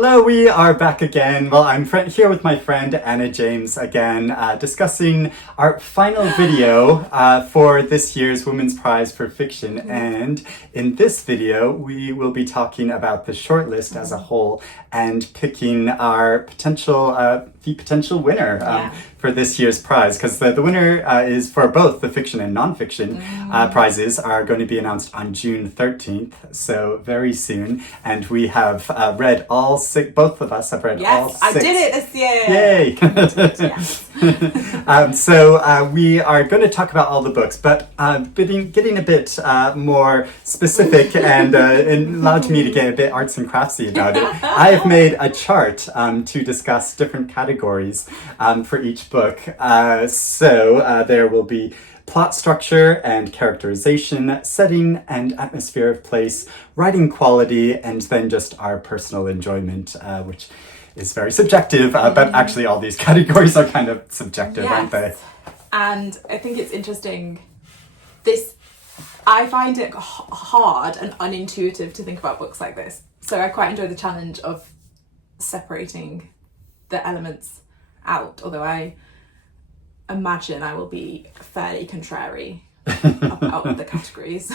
Hello, we are back again. Well, I'm here with my friend Anna James again, discussing our final video for this year's Women's Prize for Fiction. And in this video, we will be talking about the shortlist as a whole and picking our the potential winner for this year's prize, because the winner is for both the fiction and non-fiction prizes are going to be announced on June 13th, so very soon. And we have read all six, both of us have read all six. Yes, I did it this year! Yay! So we are going to talk about all the books, but getting a bit more specific and allowed me to get a bit arts and craftsy about it. I have made a chart to discuss different categories for each book. So there will be plot structure and characterization, setting and atmosphere of place, writing quality, and then just our personal enjoyment, which is very subjective, but actually all these categories are kind of subjective, aren't they? And I think it's interesting, I find it hard and unintuitive to think about books like this. So I quite enjoy the challenge of separating the elements out, although I imagine I will be fairly contrary about the categories.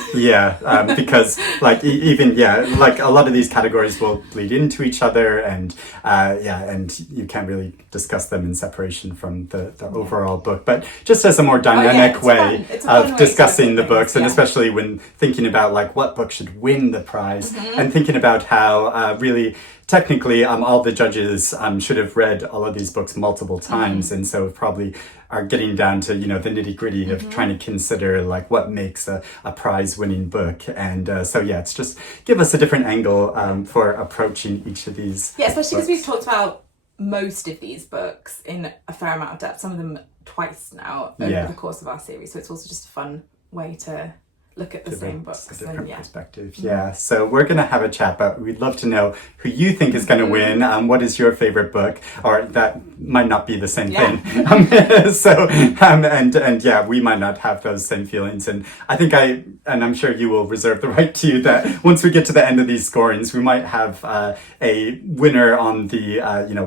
Because like like a lot of these categories will bleed into each other, and and you can't really discuss them in separation from the overall book, but just as a more dynamic way of discussing the books, and especially when thinking about like what book should win the prize, and thinking about how really technically all the judges should have read all of these books multiple times, and so probably are getting down to the nitty-gritty of trying to consider like what makes a prize-winning book. And it's just give us a different angle for approaching each of these especially because we've talked about most of these books in a fair amount of depth, some of them twice now over the course of our series, so it's also just a fun way to look at the same books. A different perspective. So we're going to have a chat, but we'd love to know who you think is going to win. What is your favorite book? Or that might not be the same thing. We might not have those same feelings. And I think I'm sure you will reserve the right to that once we get to the end of these scorings, we might have a winner on the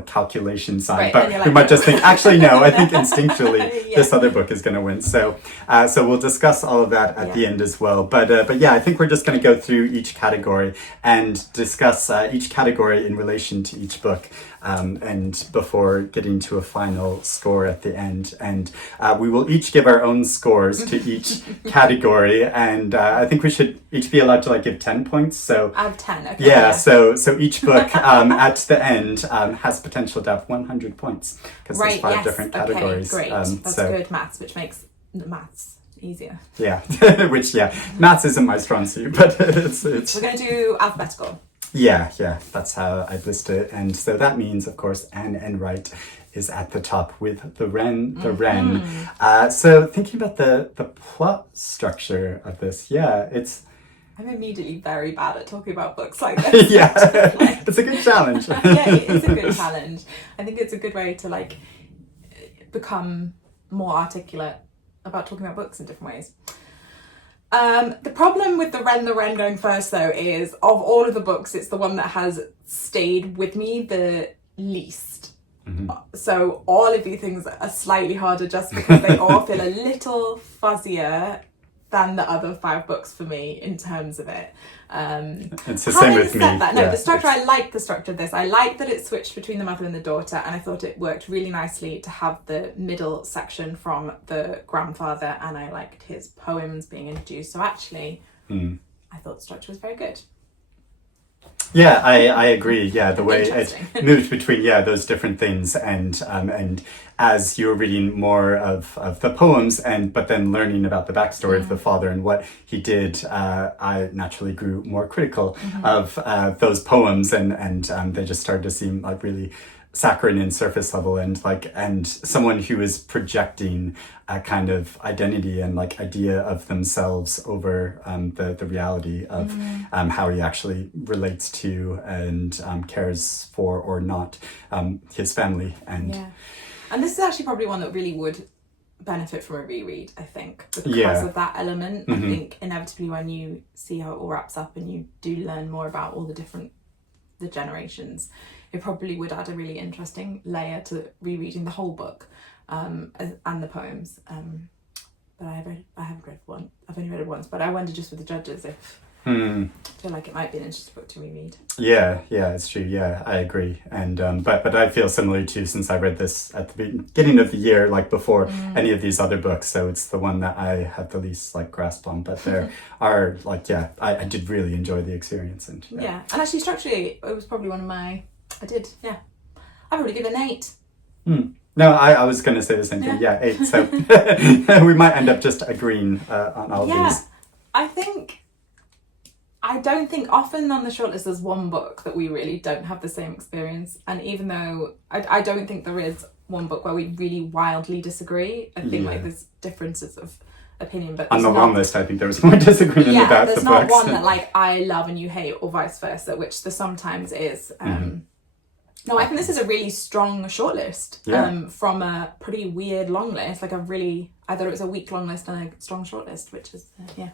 calculation side, but we might just think, actually, no, I think instinctually this other book is going to win. So we'll discuss all of that at the end as well. But I think we're just going to go through each category and discuss each category in relation to each book, and before getting to a final score at the end. And we will each give our own scores to each category, and I think we should each be allowed to like give 10 points. So I have 10. Okay, so each book at the end has potential to have 100 points because there's 5 different categories. Great. That's good maths, which makes the maths easier. Which maths isn't my strong suit, but it's we're going to do alphabetical. That's how I list it. And so that means, of course, Enright is at the top with the Wren The Wren. So thinking about the plot structure of this, I'm immediately very bad at talking about books like this. It's a good challenge. It is a good challenge. I think it's a good way to become more articulate about talking about books in different ways. The problem with the Wren The Wren going first, though, is of all of the books, it's the one that has stayed with me the least. So all of these things are slightly harder just because they all feel a little fuzzier than the other 5 books for me in terms of it. It's the same with me. The structure, I like the structure of this. I like that it switched between the mother and the daughter, and I thought it worked really nicely to have the middle section from the grandfather, and I liked his poems being introduced. So actually, I thought the structure was very good. I agree. The way it moved between those different things, and as you're reading more of the poems, but then learning about the backstory of the father and what he did, I naturally grew more critical of those poems, and they just started to seem like really saccharine and surface level, and someone who is projecting a kind of identity and idea of themselves over the reality of how he actually relates to and cares for or not his family. And this is actually probably one that really would benefit from a reread, I think, because of that element. I think inevitably when you see how it all wraps up and you do learn more about all the different the generations, it probably would add a really interesting layer to rereading the whole book, and the poems. But I haven't read one. I've only read it once. But I wonder, just with the judges, if I feel like it might be an interesting book to reread. Yeah, it's true. Yeah, I agree. And but I feel similarly too, since I read this at the beginning of the year, like before any of these other books. So it's the one that I have the least like grasp on. But there are like, I did really enjoy the experience. And and actually structurally, it was probably one of my. I probably give it an 8. No, I was going to say the same thing. Yeah, 8. So we might end up just agreeing on all these. I don't think often on the shortlist there's one book that we really don't have the same experience. And even though I don't think there is one book where we really wildly disagree, I think like there's differences of opinion. But on the long list, I think there was more disagreement about the books. There's not one that like I love and you hate, or vice versa, which there sometimes is. No, I think this is a really strong shortlist from a pretty weird long list. Like I thought it was a weak long list and a strong shortlist, which is, But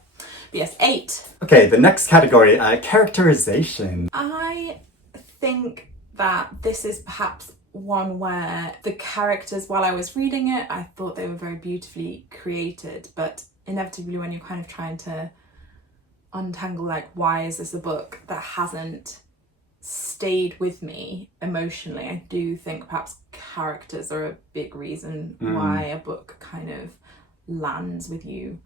yes, 8. Okay, the next category, characterization. I think that this is perhaps one where the characters, while I was reading it, I thought they were very beautifully created, but inevitably when you're kind of trying to untangle, like, why is this a book that hasn't stayed with me emotionally, I do think perhaps characters are a big reason why a book kind of lands with you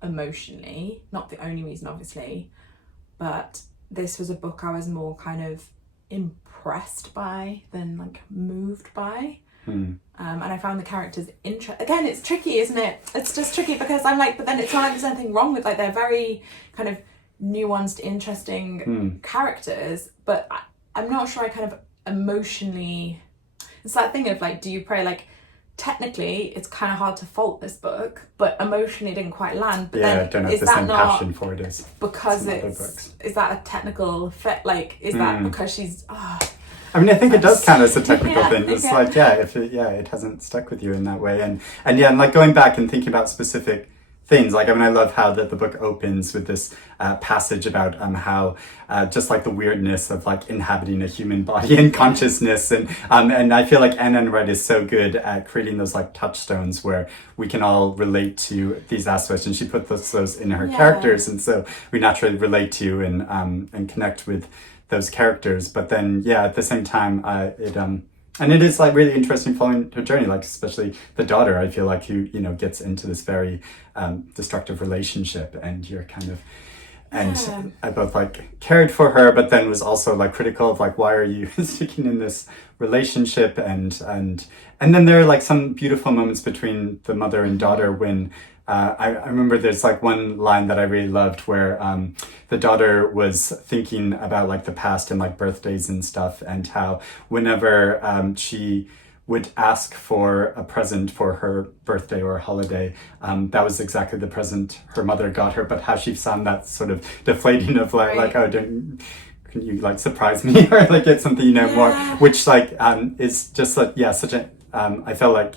emotionally. Not the only reason, obviously, but this was a book I was more kind of impressed by than like moved by. And I found the characters again, it's tricky, isn't it? It's just tricky because I'm like, but then it's not like there's anything wrong with, like, they're very kind of nuanced, interesting characters, but I'm not sure I kind of emotionally, it's that thing of like, do you pray? Like, technically it's kind of hard to fault this book, but emotionally it didn't quite land. But then, I don't have the same passion for it as because it's, is that a technical fit? Like, is that because she's I mean, I think it does count as a technical thing. It's like, if it hasn't stuck with you in that way, and like going back and thinking about specific things. Like, I mean, I love how the book opens with this passage about how just like the weirdness of like inhabiting a human body and consciousness, and I feel like Enright is so good at creating those like touchstones where we can all relate to these aspects, and she put those in her characters, and so we naturally relate to and connect with those characters. But then at the same time and it is like really interesting following her journey, like especially the daughter, I feel like, who, gets into this very destructive relationship, and you're kind of, and I both like cared for her, but then was also like critical of like, why are you sticking in this relationship? And then there are like some beautiful moments between the mother and daughter when I remember there's like one line that I really loved where the daughter was thinking about like the past and like birthdays and stuff, and how whenever she would ask for a present for her birthday or holiday, that was exactly the present her mother got her, but how she found that sort of deflating of like oh, can you like surprise me or like get something more, which like is just like such a I felt like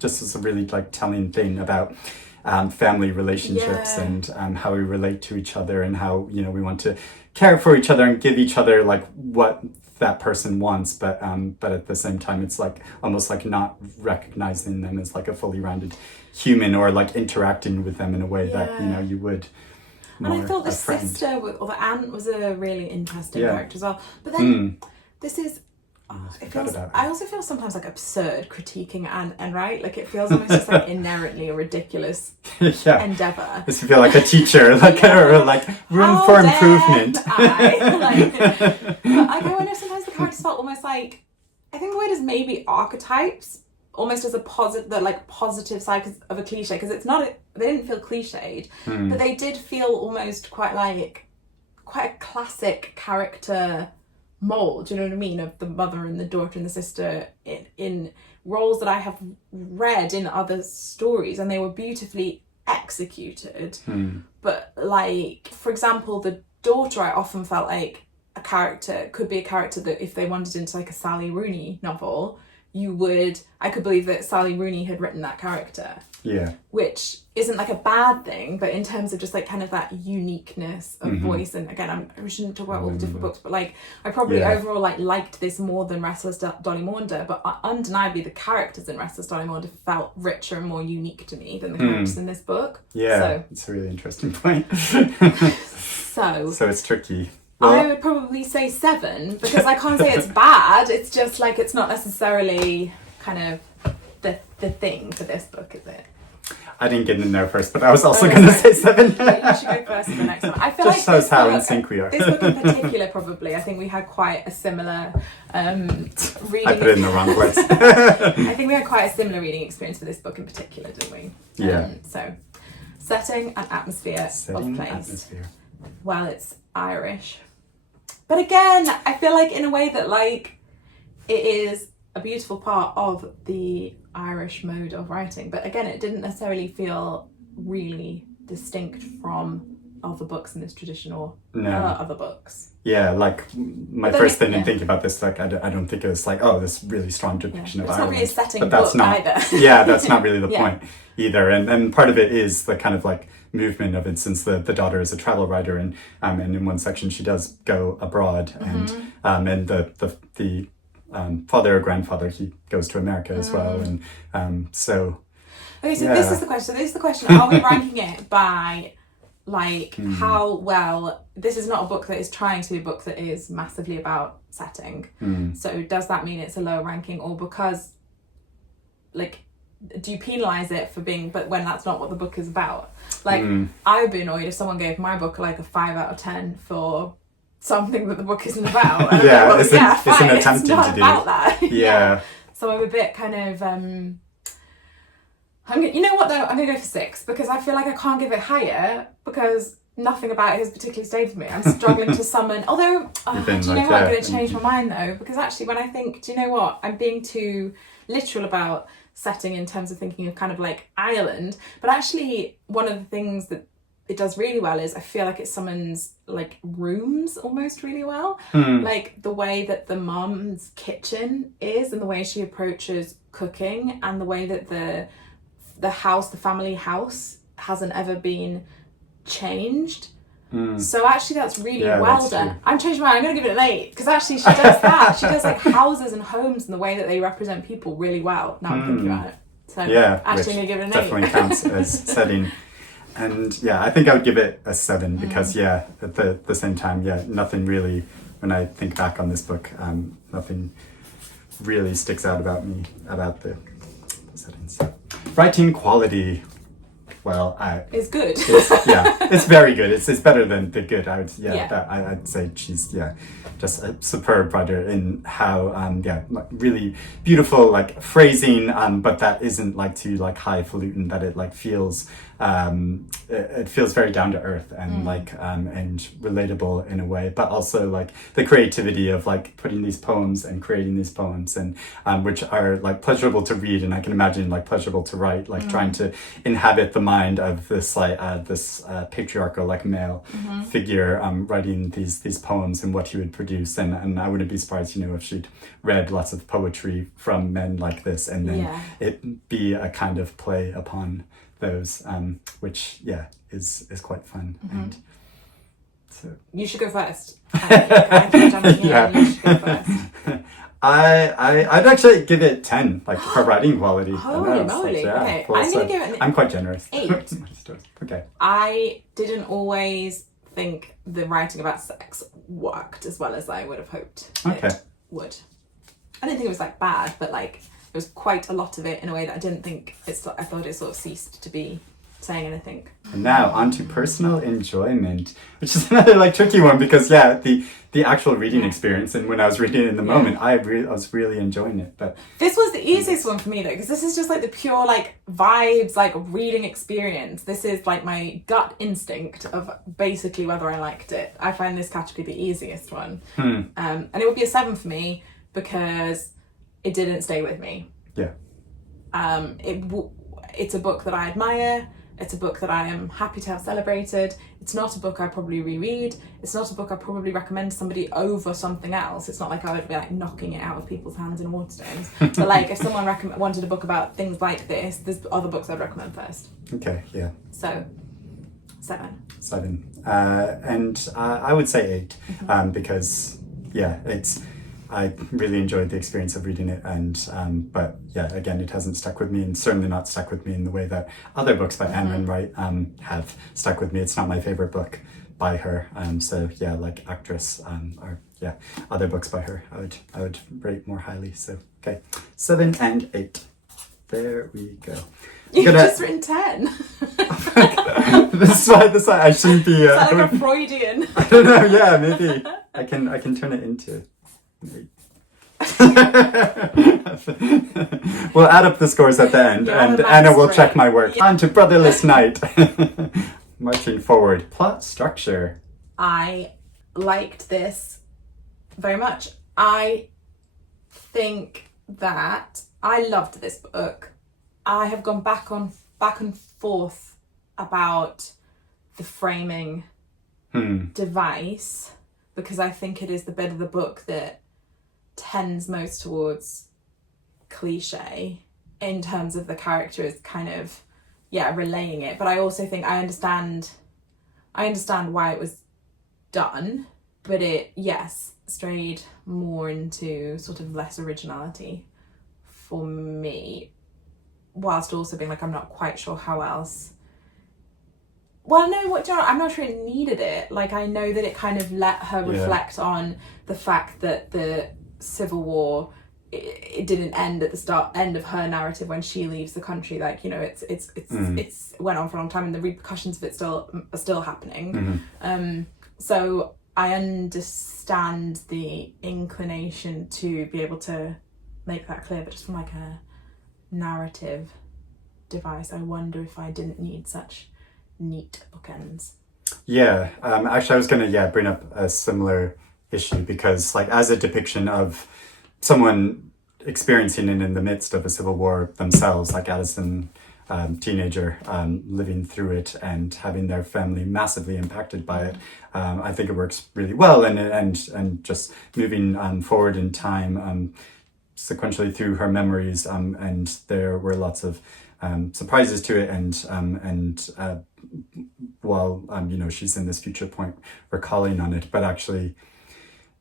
just was a really like telling thing about family relationships and how we relate to each other, and how we want to care for each other and give each other like what that person wants, but at the same time it's like almost like not recognizing them as like a fully rounded human, or like interacting with them in a way that you would. And I thought the sister or the aunt was a really interesting character as well. But then this is. I also feel sometimes like absurd critiquing Enright. Like, it feels almost just like inherently a ridiculous endeavor. This would feel like a teacher, like or like room for improvement. I wonder if sometimes the characters felt almost like, I think the word is maybe archetypes, almost as a positive side of a cliche, because it's not. They didn't feel cliched, but they did feel almost quite a classic character mold, do you know what I mean, of the mother and the daughter and the sister in roles that I have read in other stories, and they were beautifully executed. But like, for example, the daughter, I often felt like a character could be a character that if they wandered into like a Sally Rooney novel, I could believe that Sally Rooney had written that character. Yeah. Which isn't like a bad thing, but in terms of just like kind of that uniqueness of voice, and again, we shouldn't talk about all the different books, but like I probably overall like liked this more than Restless Dolly Maunder, but undeniably the characters in Restless Dolly Maunder felt richer and more unique to me than the characters in this book. Yeah, so, it's a really interesting point. So it's tricky. Well, I would probably say 7, because I can't say it's bad, it's just like it's not necessarily kind of the thing for this book, is it? I didn't get in there first, but I was also going to say 7. You should go first for the next one. I feel just like shows how in sync we are. This book in particular, probably, I think we had quite a similar reading. I put it in the wrong place. I think we had quite a similar reading experience for this book in particular, didn't we? Yeah. So, setting and atmosphere of place. Atmosphere. Well, it's Irish. But again, I feel like in a way that like it is a beautiful part of the Irish mode of writing, but again, it didn't necessarily feel really distinct from other books in this tradition or other books. Yeah, like my first thing in thinking about this, like I don't think it was like, oh, this really strong depiction of Ireland. It's not really a setting but that's book not, either. Yeah, that's not really the point either. And part of it is the kind of like movement of it, since the daughter is a travel writer, and in one section she does go abroad, and the father or grandfather, he goes to America as well, and so. Okay, so this is the question. So this is the question: are we ranking it by like how well? This is not a book that is trying to be a book that is massively about setting. So does that mean it's a lower ranking, or because like? Do you penalise it for being, but when that's not what the book is about? Like, I would be annoyed if someone gave my book like a 5 out of 10 for something that the book isn't about. And it's an attempt to not do about that. Yeah. So I'm a bit kind of, you know what though, I'm going to go for 6, because I feel like I can't give it higher, because nothing about it has particularly stayed with me. I'm struggling to summon, although, do you know what, I'm going to change my mind though, because actually when I think, do you know what, I'm being too literal about setting in terms of thinking of kind of like Ireland, but actually one of the things that it does really well is I feel like it summons like rooms almost really well. Like the way that the mum's kitchen is, and the way she approaches cooking, and the way that the house, the family house, hasn't ever been changed. So actually that's really well done. True. I'm changing mine. I'm going to give it an 8, because actually she does that. She does like houses and homes and the way that they represent people really well. Now I'm thinking about it. So actually I'm going to give it an 8. Definitely counts as setting. And I think I would give it a 7, because at the same time, nothing really, when I think back on this book, nothing really sticks out about me about the settings. Writing quality. Well, it's good. It's very good. It's better than the good. I'd say she's just a superb writer in how like really beautiful like phrasing, but that isn't like too like highfalutin. That it like feels it feels very down to earth and like and relatable in a way, but also like the creativity of like putting these poems and creating these poems, and which are like pleasurable to read, and I can imagine like pleasurable to write, like trying to inhabit the mind of this like this patriarchal like male figure writing these poems and what he would produce, and I wouldn't be surprised if she'd read lots of poetry from men like this, and then it be a kind of play upon those, which is quite fun. And so you should go first. I think you should go first. I'd actually give it 10, like for writing quality. Holy moly! Okay, I'm gonna give it I'm quite generous. 8. Okay. I didn't always think the writing about sex worked as well as I would have hoped it would. I didn't think it was like bad, but like there was quite a lot of it in a way that I didn't think I thought it sort of ceased to be saying anything. And now on to personal enjoyment, which is another like tricky one, because the actual reading experience, and when I was reading it in the moment, I was really enjoying it. But this was the easiest one for me though, because this is just like the pure like vibes, like reading experience. This is like my gut instinct of basically whether I liked it. I find this category the easiest one, and it would be a 7 for me because it didn't stay with me. Yeah. It's a book that I admire. It's a book that I am happy to have celebrated. It's not a book I probably reread. It's not a book I probably recommend to somebody over something else. It's not like I would be like knocking it out of people's hands in Waterstones. But like if someone wanted a book about things like this, there's other books I'd recommend first. Okay, yeah. So 7. 7. And I would say 8, because yeah, I really enjoyed the experience of reading it, and but yeah, again, it hasn't stuck with me, and certainly not stuck with me in the way that other books by Anne Enright have stuck with me. It's not my favorite book by her, so yeah, like Actress, or yeah, other books by her, I would rate more highly. So okay, 7 and 8. There we go. You've just written 10. This is why I shouldn't be. Is that like a Freudian? I don't know. Yeah, maybe I can turn it into. We'll add up the scores at the end, and Anna will check my work. Yeah. On to Brotherless Night. Marching forward. Plot structure. I liked this very much. I think that I loved this book. I have gone back and forth about the framing device, because I think it is the bit of the book that tends most towards cliche in terms of the characters kind of relaying it. But I also think I understand why it was done, but it strayed more into sort of less originality for me, whilst also being like, I'm not quite sure how else. Well, no, I'm not sure it needed it. Like, I know that it kind of let her reflect on the fact that the Civil War, it didn't end at the end of her narrative when she leaves the country. Like, you know, it's went on for a long time, and the repercussions of it are still happening. So I understand the inclination to be able to make that clear, but just from like a narrative device, I wonder if I didn't need such neat bookends. Yeah, actually, I was gonna bring up a similar issue, because like as a depiction of someone experiencing it in the midst of a civil war themselves, like Addison, teenager, living through it and having their family massively impacted by it, I think it works really well, and just moving forward in time, sequentially through her memories, and there were lots of surprises to it, and while you know, she's in this future point recalling on it, but actually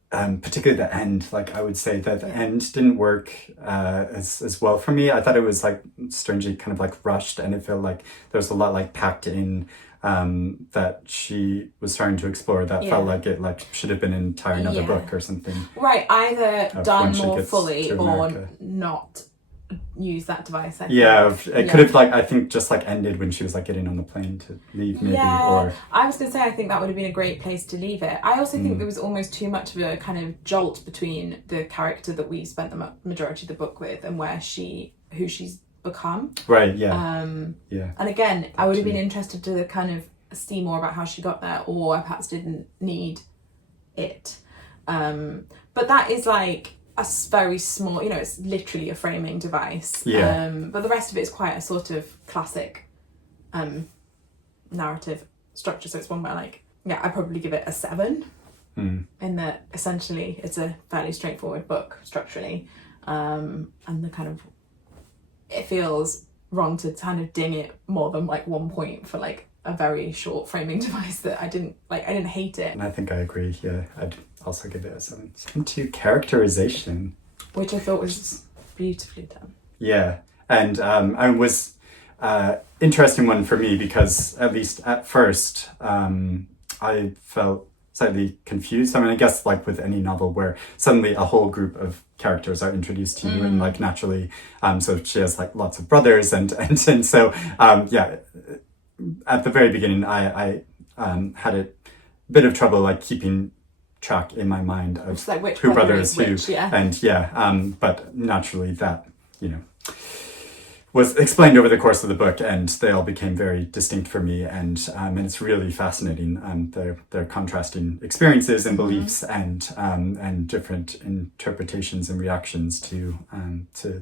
particularly the end, like I would say that the end didn't work as well for me. I thought it was like strangely kind of like rushed, and it felt like there was a lot like packed in that she was starting to explore that felt like it like should have been an entire another book or something. Right, either done more fully or not use that device. It could have like, I think, just like ended when she was like getting on the plane to leave, maybe. Or I was gonna say, I think that would have been a great place to leave it. I also think there was almost too much of a kind of jolt between the character that we spent the majority of the book with and who she's become. Right. And again, I would have been interested to kind of see more about how she got there, or I perhaps didn't need it. But that is like a very small, you know, it's literally a framing device. But the rest of it is quite a sort of classic narrative structure. So it's one where like, I'd probably give it a 7 in that essentially it's a fairly straightforward book structurally. And the kind of, it feels wrong to kind of ding it more than like 1 point for like a very short framing device that I didn't hate it. And I think I agree. I'd also give it a 7. Into characterization, which I thought was beautifully done. And I was interesting one for me, because at least at first I felt slightly confused. I mean, I guess like with any novel where suddenly a whole group of characters are introduced to you, and like naturally, so she has like lots of brothers, and so at the very beginning, I had a bit of trouble like keeping track in my mind of like which who brother is who, which, and but naturally that, you know, was explained over the course of the book, and they all became very distinct for me. And it's really fascinating. Their contrasting experiences and beliefs, and different interpretations and reactions to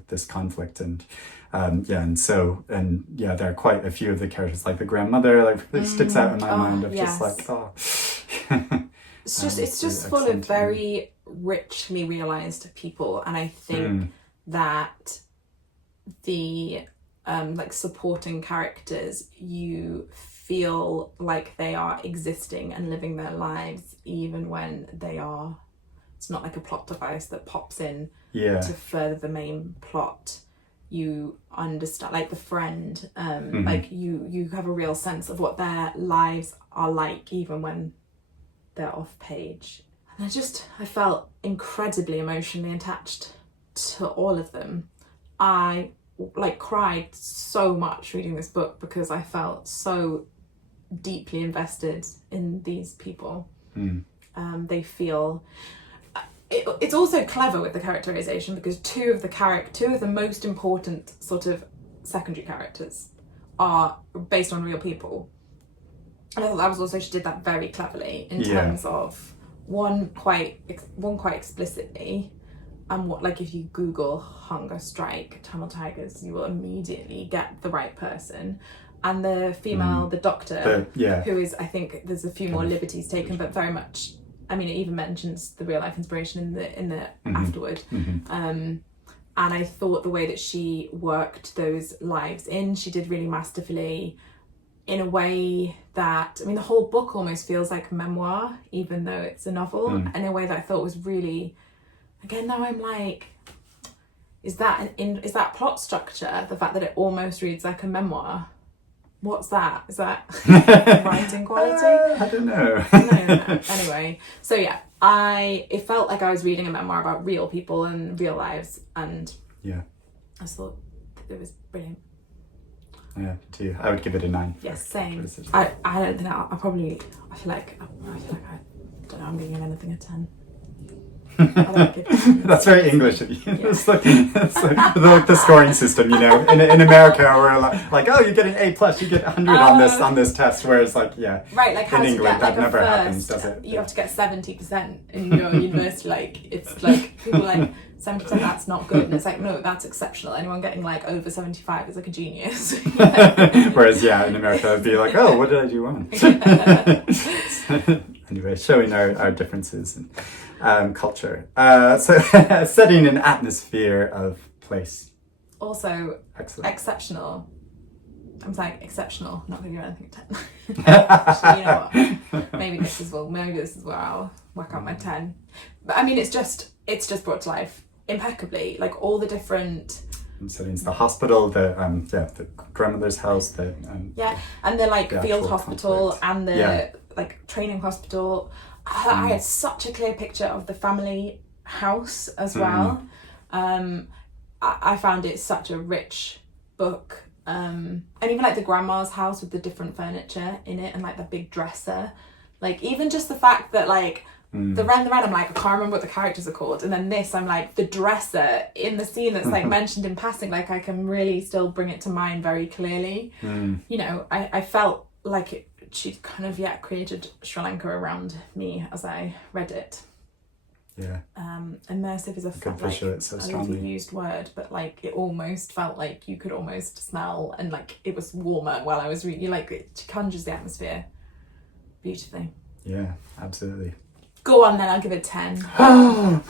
this conflict. And there are quite a few of the characters, like the grandmother, like really sticks out in my mind of just like, oh. It's just full of very richly realized people, and I think that the like supporting characters, you feel like they are existing and living their lives even when they are. It's not like a plot device that pops in to further the main plot. You understand, like the friend, like you have a real sense of what their lives are like even when they're off page. And I felt incredibly emotionally attached to all of them. I like cried so much reading this book because I felt so deeply invested in these people. They feel it's also clever with the characterization, because two of the most important sort of secondary characters are based on real people, and I thought that was also, she did that very cleverly in terms of one quite explicitly. And what, like, if you Google hunger strike Tamil tigers, you will immediately get the right person. And the female, the doctor, who is, I think there's a few more liberties taken, but very much, I mean, it even mentions the real life inspiration in the afterward. And I thought the way that she worked those lives in, she did really masterfully, in a way that, I mean, the whole book almost feels like a memoir, even though it's a novel, in a way that I thought was really. Again, now I'm like, is that plot structure? The fact that it almost reads like a memoir. What's that? Is that writing quality? I don't know. No. Anyway, so yeah, it felt like I was reading a memoir about real people and real lives, and I just thought it was brilliant. Yeah, too. I would give it a 9. Yes, same. I don't think I feel like I don't know. I'm giving anything a 10. That's very English of you. It's like the scoring system, you know. In America, we're like, oh, you get an A+, you get 100 on this test. Whereas, like, right, like in England that never happens, does it? You have to get 70% in your university. Like, it's like people are like 70%. That's not good, and it's like, no, that's exceptional. Anyone getting like over 75 is like a genius. Whereas, in America, it'd be like, oh, what did I do wrong? Anyway, showing our differences and culture. So setting an atmosphere of place. Also, excellent. Exceptional. I'm saying exceptional. Not going to give anything a 10. Actually, you know what? Maybe this is where I'll work out my 10. But I mean, it's just brought to life impeccably. Like all the different settings, the hospital, the grandmother's house, and the like field hospital conflict. And the like training hospital. I had such a clear picture of the family house as well. I found it such a rich book. And even like the grandma's house with the different furniture in it and like the big dresser. Like even just the fact that like the Wren, I'm like, I can't remember what the characters are called. And then this, I'm like, the dresser in the scene that's like mentioned in passing, like I can really still bring it to mind very clearly. You know, I felt like she'd kind of created Sri Lanka around me as I read it. Immersive is a overused word, but like it almost felt like you could almost smell, and like it was warmer while I was reading. Like it conjures the atmosphere beautifully. Yeah, absolutely. Go on then, I'll give it 10. I'm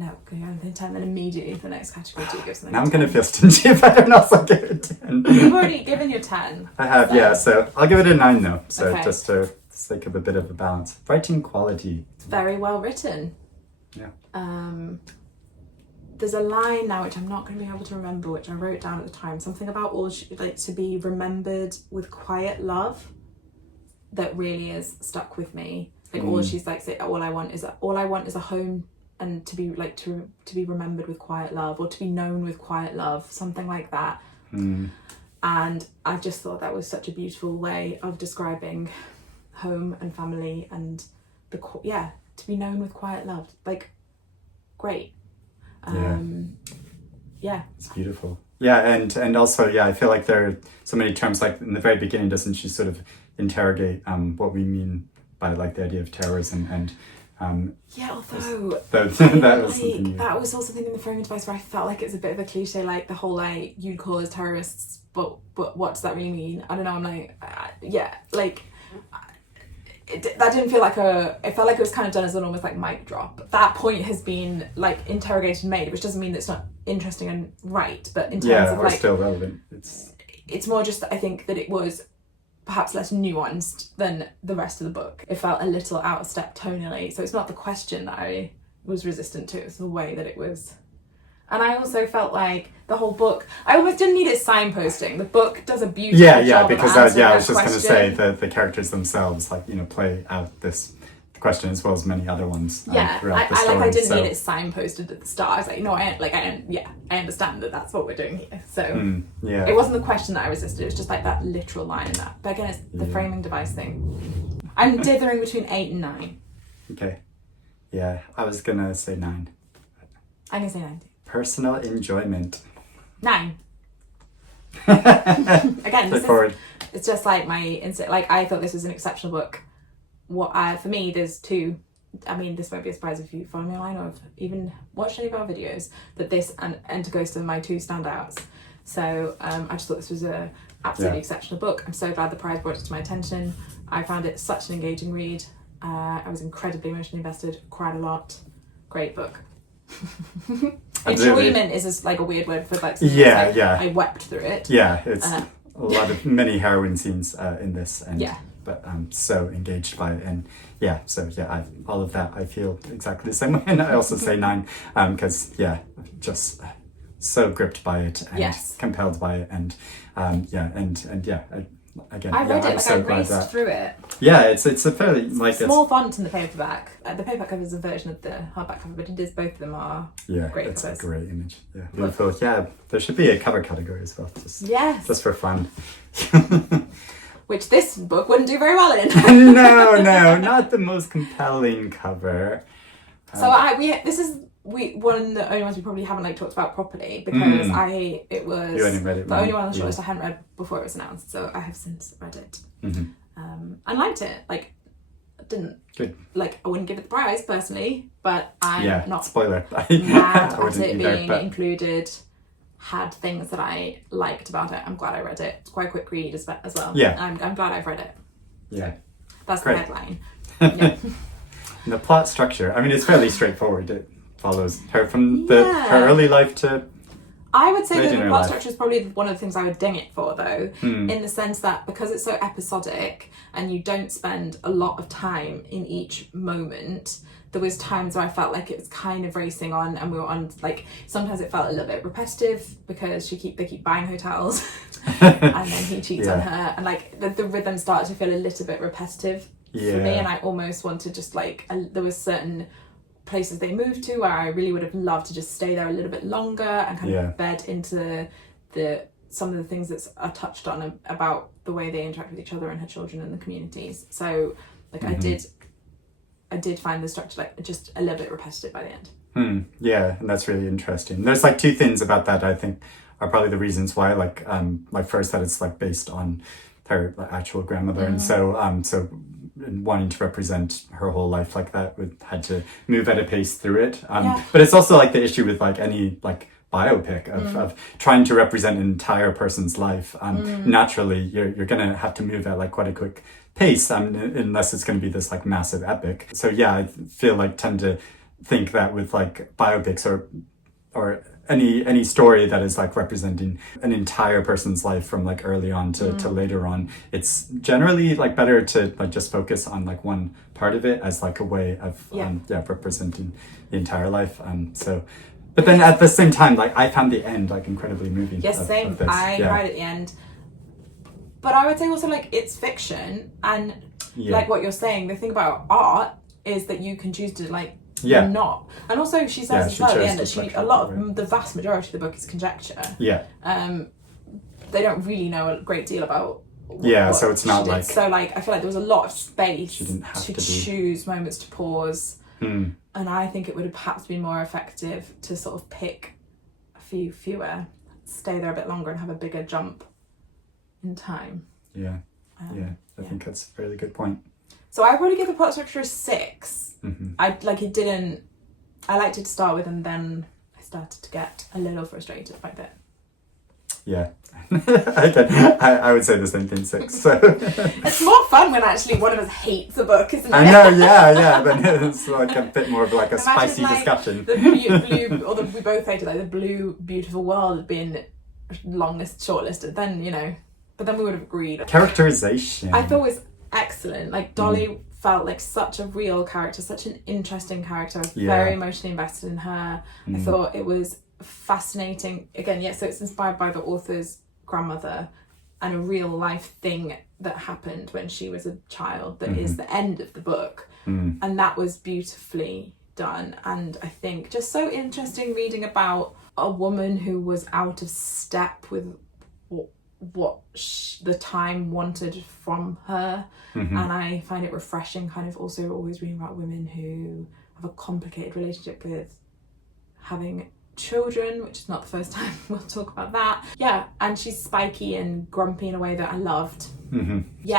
not going to give anything 10, then immediately for the next category do give something. Now I'm going to feel stingy if I don't also give it 10. You've already given your 10. I have, so I'll give it a 9 though. So just to sake of a bit of a balance. Writing quality. It's very well written. Yeah. There's a line now which I'm not going to be able to remember, which I wrote down at the time. Something about to be remembered with quiet love. That really is stuck with me. Like all she's like, say, all I want is a home, and to be like to be remembered with quiet love, or to be known with quiet love, something like that. And I just thought that was such a beautiful way of describing home and family, and to be known with quiet love. Like, great. Yeah. It's beautiful. Yeah, and also, yeah, I feel like there are so many terms, like in the very beginning, doesn't she sort of interrogate what we mean by like the idea of terrorism and although that was something new. that was also something in the framing device where I felt like it's a bit of a cliche, like the whole like you'd call us terrorists, but what does that really mean? I don't know. I'm like, that didn't feel like it felt like it was kind of done as an almost like mic drop. That point has been like interrogated and made, which doesn't mean that it's not interesting and right, but in terms of like still relevant. It's more just that I think that it was perhaps less nuanced than the rest of the book. It felt a little out of step tonally, so it's not the question that I was resistant to, it's the way that it was. And I also felt like the whole book, I almost didn't need it signposting. The book does a beautiful job because of answering I was just that going to say the characters themselves, like, you know, play out this question as well as many other ones throughout the story. I didn't need it signposted at the start. I was like, no, I understand that that's what we're doing here. So it wasn't the question that I resisted. It was just like that literal line in that. But again, it's the framing device thing. I'm dithering between 8 and 9. Okay. Yeah, I was gonna say 9. I'm gonna say 9 too. Personal enjoyment. 9. Again, it's just like my instinct. Like, I thought this was an exceptional book. For me, there's 2. I mean, this won't be a surprise if you follow me online or have even watched any of our videos, that this and Enter Ghost are my 2 standouts. So I just thought this was a absolutely exceptional book. I'm so glad the prize brought it to my attention. I found it such an engaging read. I was incredibly emotionally invested, cried a lot. Great book. Enjoyment is like a weird word for like I wept through it. Yeah, it's a lot of many harrowing scenes in this, and but I'm so engaged by it, and all of that I feel exactly the same way. And I also say 9 because just so gripped by it and compelled by it, and again, I read it, I'm so I glad raced through it. Yeah, it's a fairly like small font in the paperback. The paperback cover is a version of the hardback cover, but both of them are great it's covers. A great image. Yeah, beautiful. Yeah, there should be a cover category as well, just for fun. Which this book wouldn't do very well in. No, not the most compelling cover. So this is one of the only ones we probably haven't like talked about properly, because it was you only read it, the only one on the shortlist I hadn't read before it was announced, so I have since read it and liked it. Like, I wouldn't give it the prize personally, but I'm not spoiler. mad at it being included. Had things that I liked about it. I'm glad I read it. It's quite a quick read as well. Yeah, I'm glad I've read it. Yeah, that's the headline. Yeah. The plot structure, I mean, it's fairly straightforward. It follows her from her early life to. I would say that the plot structure is probably one of the things I would ding it for, though, in the sense that because it's so episodic and you don't spend a lot of time in each moment, there was times where I felt like it was kind of racing on, and we were on, like, sometimes it felt a little bit repetitive because they keep buying hotels and then he cheats on her, and like the rhythm started to feel a little bit repetitive for me, and I almost wanted just like there was certain places they moved to where I really would have loved to just stay there a little bit longer and kind of bed into some of the things that are touched on about the way they interact with each other and her children and the communities. So like I did find the structure like just a little bit repetitive by the end. Yeah, and that's really interesting. There's like 2 things about that I think are probably the reasons why, like first, that it's like based on her actual grandmother, and so wanting to represent her whole life like that, had to move at a pace through it. But it's also like the issue with like any like biopic of trying to represent an entire person's life. Naturally, you're gonna have to move at like quite a quick pace, unless it's going to be this like massive epic. So I feel like tend to think that with like biopics or any story that is like representing an entire person's life from like early on to later on, it's generally like better to like just focus on like one part of it as like a way of representing the entire life. But then at the same time, like I found the end like incredibly moving. Yes, same. I cried at the end. But I would say also, like, it's fiction, and like what you're saying, the thing about art is that you can choose to like not. And also she says as well at the end that the vast majority of the book is conjecture. Yeah. They don't really know a great deal about so it's not like so like I feel like there was a lot of space to choose moments to pause Mm. And I think it would have perhaps been more effective to sort of pick a few fewer, stay there a bit longer and have a bigger jump in time. Yeah. I think that's a really good point. So I probably give the plot structure a 6. Mm-hmm. I liked it to start with, and then I started to get a little frustrated by it. Yeah. I would say the same thing, 6. So. It's more fun when actually one of us hates a book, isn't it? I know, yeah. Then it's like a bit more of like a spicy discussion. The blue, or we both hated like the blue, beautiful world being longest shortlisted. Then but then we would have agreed. Characterization. I thought it was excellent. Like Dolly felt like such a real character, such an interesting character. I was very emotionally invested in her. I thought it was fascinating. Again, so it's inspired by the author's grandmother and a real life thing that happened when she was a child that is the end of the book. And that was beautifully done. And I think just so interesting reading about a woman who was out of step with what the time wanted from her. And I find it refreshing kind of also always reading about women who have a complicated relationship with having children, which is not the first time we'll talk about that. And she's spiky and grumpy in a way that I loved.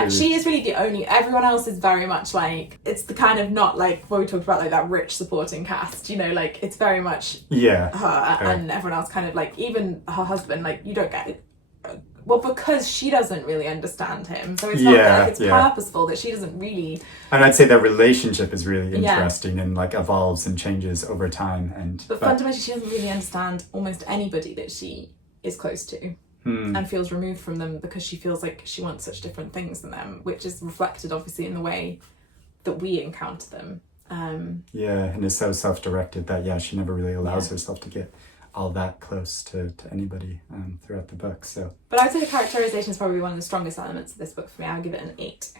She is really the only, everyone else is very much like, it's the kind of not like what we talked about, like that rich supporting cast, like it's very much her and everyone else kind of like, even her husband, like you don't get it. Well, because she doesn't really understand him. So it's not like it's purposeful that she doesn't really... And I'd say their relationship is really interesting and like evolves and changes over time. But fundamentally, she doesn't really understand almost anybody that she is close to and feels removed from them because she feels like she wants such different things than them, which is reflected obviously in the way that we encounter them. And is so self-directed that, she never really allows herself to get all that close to anybody throughout the book. So, but I would say the characterization is probably one of the strongest elements of this book for me. I would give it an 8.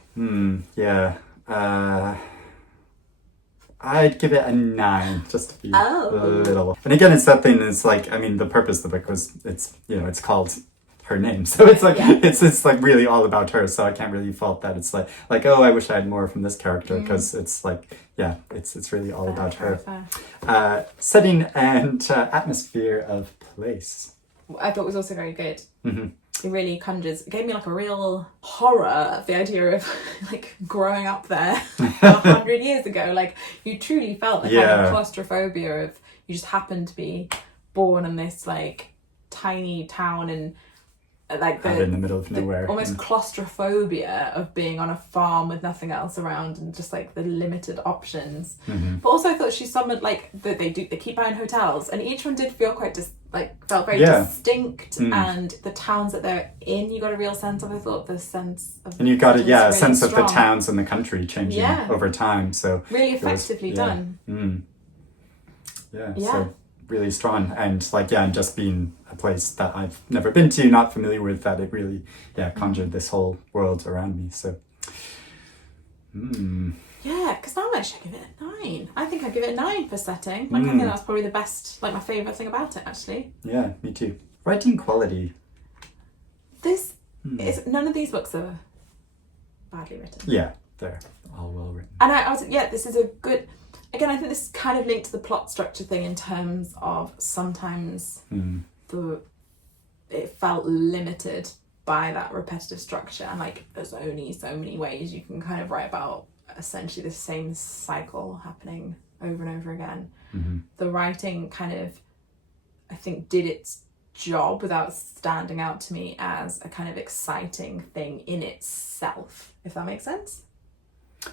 I'd give it a 9, just to be a little. And again, it's that thing. It's like, I mean, the purpose of the book was it's called her name, so it's like it's like really all about her. So I can't really fault that. It's like I wish I had more from this character because it's like it's really all about her. Setting and atmosphere of place. I thought was also very good. It really it gave me like a real horror of the idea of like growing up there 100 years ago. Like you truly felt like kind of claustrophobia of you just happened to be born in this like tiny town and like in the middle of nowhere. Almost claustrophobia of being on a farm with nothing else around and just like the limited options. But also I thought she summoned like that they keep buying hotels and each one did feel quite felt very distinct and the towns that they're in you got a real sense of. I thought the sense of and you got a sense of the towns and the country changing over time. So really effectively done. So really strong and and just being a place that I've never been to, not familiar with, that it really conjured this whole world around me. So because now I'm like, should I give it a 9? I think I'd give it a 9 for setting. Like I think that's probably the best, like my favourite thing about it actually. Yeah, me too. Writing quality. This is, none of these books are badly written. Yeah, they're all well written. And I was this is a good. Again, I think this is kind of linked to the plot structure thing in terms of sometimes it felt limited by that repetitive structure and like there's only so many ways you can kind of write about essentially the same cycle happening over and over again. The writing kind of, I think, did its job without standing out to me as a kind of exciting thing in itself, if that makes sense.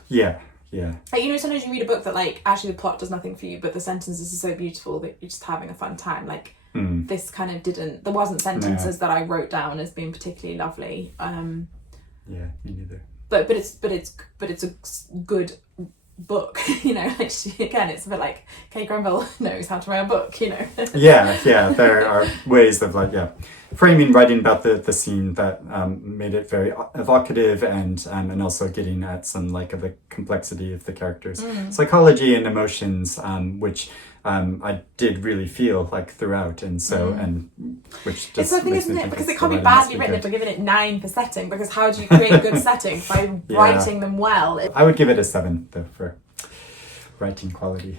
Yeah. Like, sometimes you read a book that like actually the plot does nothing for you, but the sentences are so beautiful that you're just having a fun time. Like this kind of there wasn't sentences that I wrote down as being particularly lovely. Me neither. But it's a good book, like it's a bit like Kate Grenville knows how to write a book, there are ways of framing, writing about the scene that made it very evocative and also getting at some of the complexity of the characters' psychology and emotions, which I did really feel throughout, and so which just it's the thing, isn't it? Because it can't be badly written if we're giving it 9 for setting. Because how do you create good settings by writing them well? I would give it a 7 though for writing quality?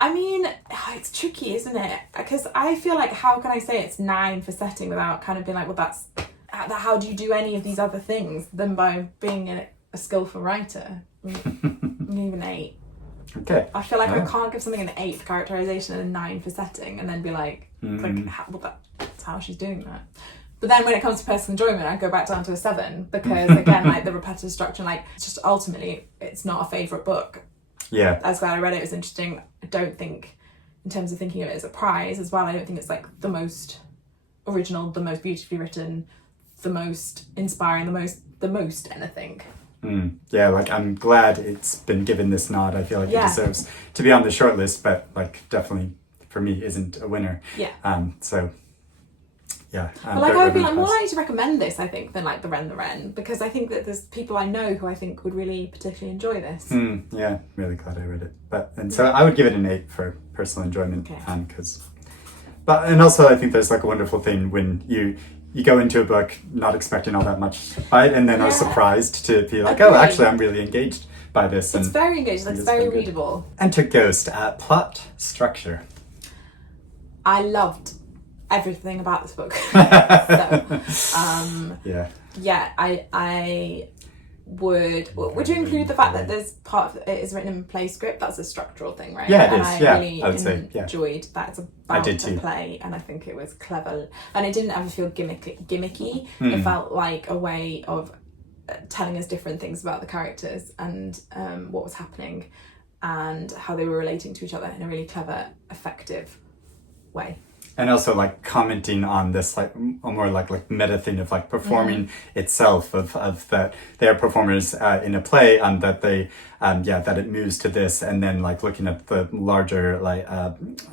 I mean, it's tricky, isn't it? Because I feel like, how can I say it's 9 for setting without kind of being like, well, that's how do you do any of these other things than by being a skillful writer? Even 8. Okay. I feel like I can't give something an 8 for characterization and a 9 for setting, and then be like, that's how she's doing that. But then when it comes to personal enjoyment, I go back down to a 7 because again, like the repetitive structure, like just ultimately, it's not a favourite book. Yeah. I was glad I read it. It was interesting. I don't think, in terms of thinking of it as a prize as well, I don't think it's like the most original, the most beautifully written, the most inspiring, the most anything. Yeah, like I'm glad it's been given this nod. I feel like it deserves to be on the shortlist, but like definitely for me isn't a winner. Yeah. So yeah. But like I would be like more likely to recommend this, I think, than like the Wren the Wren, because I think that there's people I know who I think would really particularly enjoy this. Yeah, really glad I read it. So I would give it an 8 for personal enjoyment, and also I think there's like a wonderful thing when you go into a book not expecting all that much, right? And then are surprised to be like, oh, actually, I'm really engaged by this. It's very engaged. It's very readable. Enter Ghost. Plot structure. I loved everything about this book. I would you include the fact that there's part of it is written in play script? That's a structural thing, right? Yeah, it is. I really enjoyed that. It's about a play, and I think it was clever, and it didn't ever feel gimmicky. It felt like a way of telling us different things about the characters and what was happening and how they were relating to each other in a really clever, effective way. And also like commenting on this like a more like meta thing of like performing itself of that they are performers in a play and that they that it moves to this, and then like looking at the larger like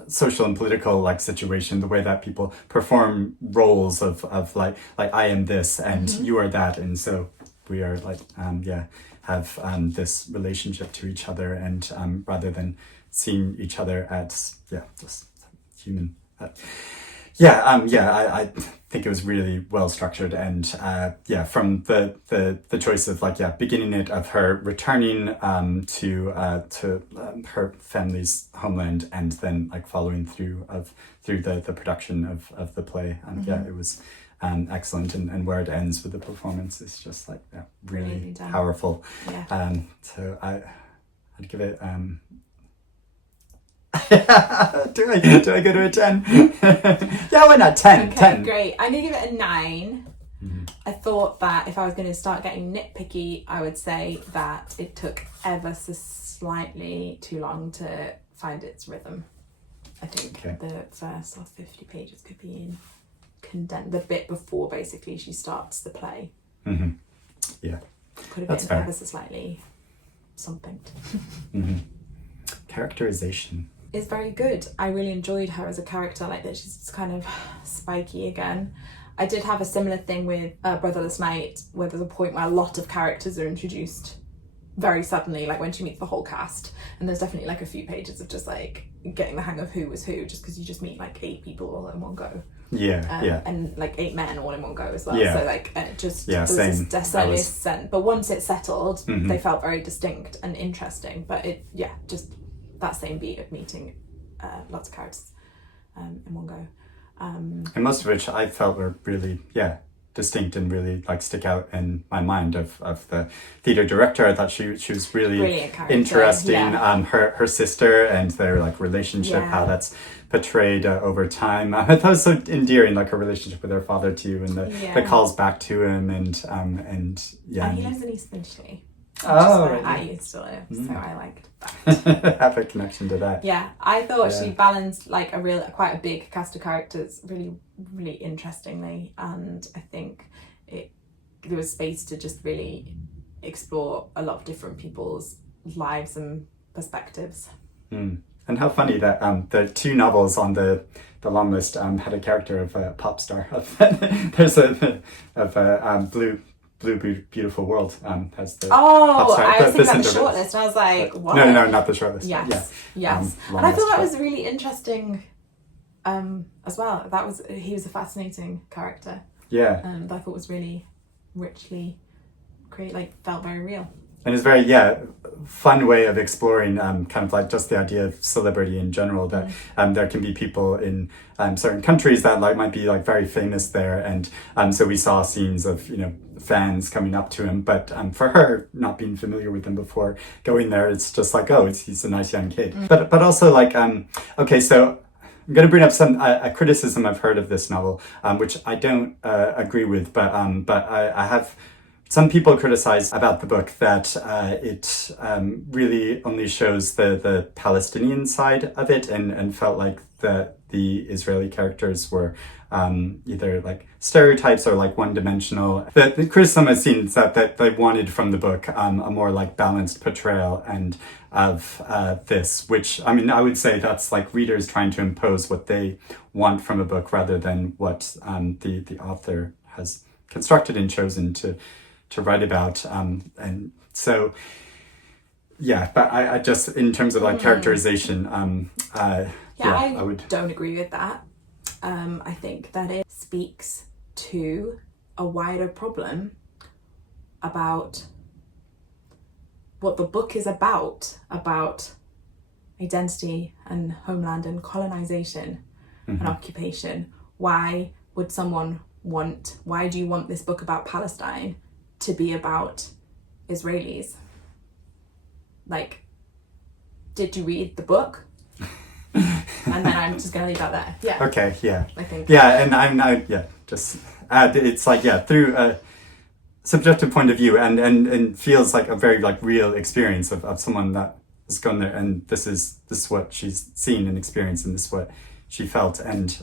social and political like situation, the way that people perform roles of like I am this and you are that, and so we are like have this relationship to each other, and rather than seeing each other as just human. I think it was really well structured, and from the choice of like beginning it of her returning to her family's homeland, and then like following through the production of the play, it was excellent, and where it ends with the performance is just like really powerful. So I'd give it do I go to a 10? Yeah, why not 10? Okay, 10. Great. I'm gonna give it a 9. I thought that if I was going to start getting nitpicky, I would say that it took ever so slightly too long to find its rhythm. I think the first 50 pages could be condensed. The bit before basically she starts the play. Yeah, could have been ever so slightly something. Characterization is very good. I really enjoyed her as a character, like that she's kind of spiky again. I did have a similar thing with Brotherless Night, where there's a point where a lot of characters are introduced very suddenly, like when she meets the whole cast, and there's definitely like a few pages of just like getting the hang of who was who, just because you just meet like 8 people all in one go. And like 8 men all in one go as well. So like it just there was this sense, but once it settled, they felt very distinct and interesting. But it just that same beat of meeting lots of characters in one go. And most of which I felt were really distinct and really like stick out in my mind of the theatre director. I thought she was really interesting. Her sister and their like relationship, how that's portrayed over time. I thought it was so endearing, like her relationship with her father too, and the calls back to him and And he lives in East Finchley. I used to live, so I liked that. Have a connection to that. Yeah, I thought she balanced like quite a big cast of characters really, really interestingly, and I think there was space to just really explore a lot of different people's lives and perspectives. And how funny that the 2 novels on the long list had a character of a pop star. There's a Blue Beautiful World has the I was thinking about the shortlist, and I was like, what? No, not the shortlist. Yes. And I thought that was really interesting as well. He was a fascinating character. I thought was really richly created, like felt very real. And it's very, fun way of exploring kind of like just the idea of celebrity in general, that there can be people in certain countries that like might be like very famous there, and so we saw scenes of, you know, fans coming up to him, but for her, not being familiar with him before going there, it's just like, oh, he's a nice young kid. But also like okay, so I'm going to bring up some a criticism I've heard of this novel, which I don't agree with, but I have. Some people criticize about the book that it really only shows the Palestinian side of it, and felt like the Israeli characters were either like stereotypes or like one-dimensional. The criticism I've seen is that they wanted from the book a more like balanced portrayal and of this, which, I mean, I would say that's like readers trying to impose what they want from a book rather than what the author has constructed and chosen to write about, and so but I just, in terms of like characterization, I don't agree with that. I think that it speaks to a wider problem about what the book is about identity and homeland and colonization and occupation. Why do you want this book about Palestine to be about Israelis? Like, did you read the book? And then I'm just gonna leave that there. Yeah. Okay. Yeah. I think. Yeah, and just it's like through a subjective point of view, and feels like a very like real experience of someone that has gone there, and this is what she's seen and experienced, and this is what she felt, and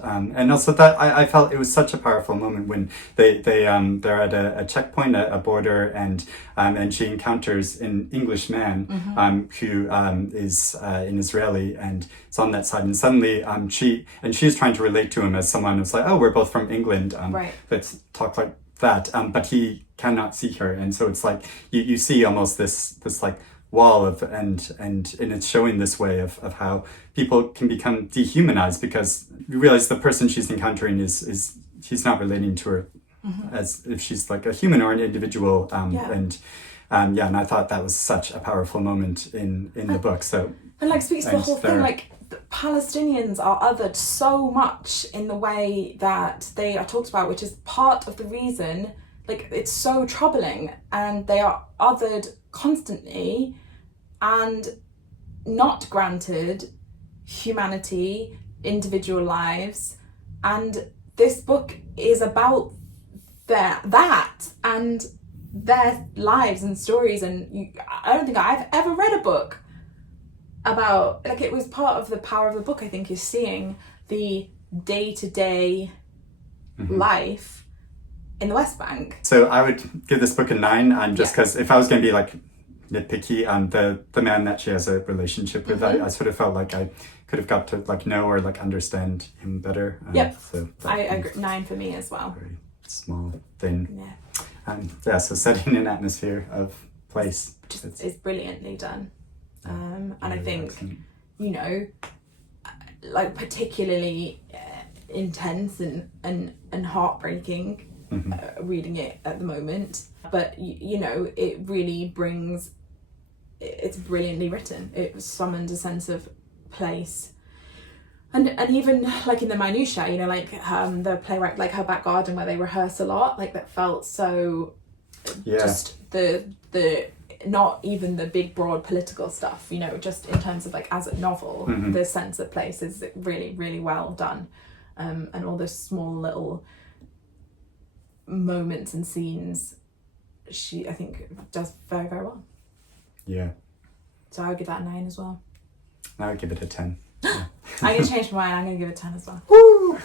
also that I felt it was such a powerful moment when they're at a checkpoint, a border, and she encounters an English man who is an Israeli and is on that side, and suddenly she's trying to relate to him as someone who's like, oh, we're both from England, let's talk like that, but he cannot see her, and so it's like you see almost this like wall of and it's showing this way of how people can become dehumanized, because you realize the person she's encountering is she's not relating to her as if she's like a human or an individual, and I thought that was such a powerful moment in the book. So and like speaks to the whole thing, like the Palestinians are othered so much in the way that they are talked about, which is part of the reason, like, it's so troubling, and they are othered constantly and not granted humanity, individual lives, and this book is about that and their lives and stories. And I don't think I've ever read a book about, like, it was part of the power of the book, I think, is seeing the day-to-day life in the West Bank. So I would give this book a 9, just because if I was going to be like nitpicky, the man that she has a relationship with, I sort of felt like I could have got to like know or like understand him better. So I agree. 9 for me as well. Very small thing. So setting an atmosphere of place is brilliantly done. And I think, you know, like particularly intense and heartbreaking reading it at the moment, but you know, it really brings, it's brilliantly written. It summons a sense of place, and even like in the minutiae, you know, like the playwright, like her back garden where they rehearse a lot, like that felt so just the not even the big broad political stuff, you know, just in terms of like as a novel, the sense of place is really, really well done, and all those small little moments and scenes she, I think, does very, very well. So I would give that a 9 as well. I would give it a 10. I'm gonna change my mind. I'm gonna give it a 10 as well. Woo!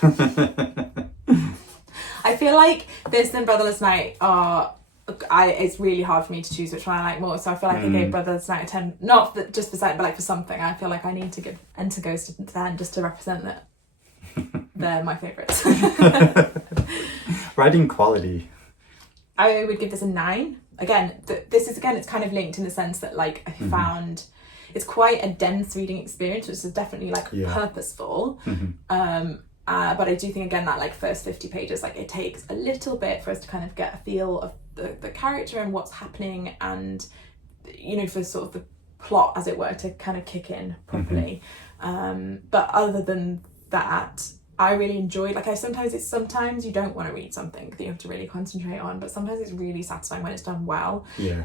I feel like this and Brotherless Night are, it's really hard for me to choose which one I like more, so I feel like I gave Brotherless Night a 10, not for, just for sight, but like for something. I feel like I need to give Enter Ghost a 10 just to represent that they're my favourites. Writing quality. I would give this a 9. Again, this is, again, it's kind of linked in the sense that, like, I found it's quite a dense reading experience, which is definitely like purposeful. But I do think, again, that like first 50 pages, like it takes a little bit for us to kind of get a feel of the character and what's happening, and for sort of the plot, as it were, to kind of kick in properly. But other than that, I really enjoyed, like, sometimes you don't want to read something that you have to really concentrate on, but sometimes it's really satisfying when it's done well. Yeah.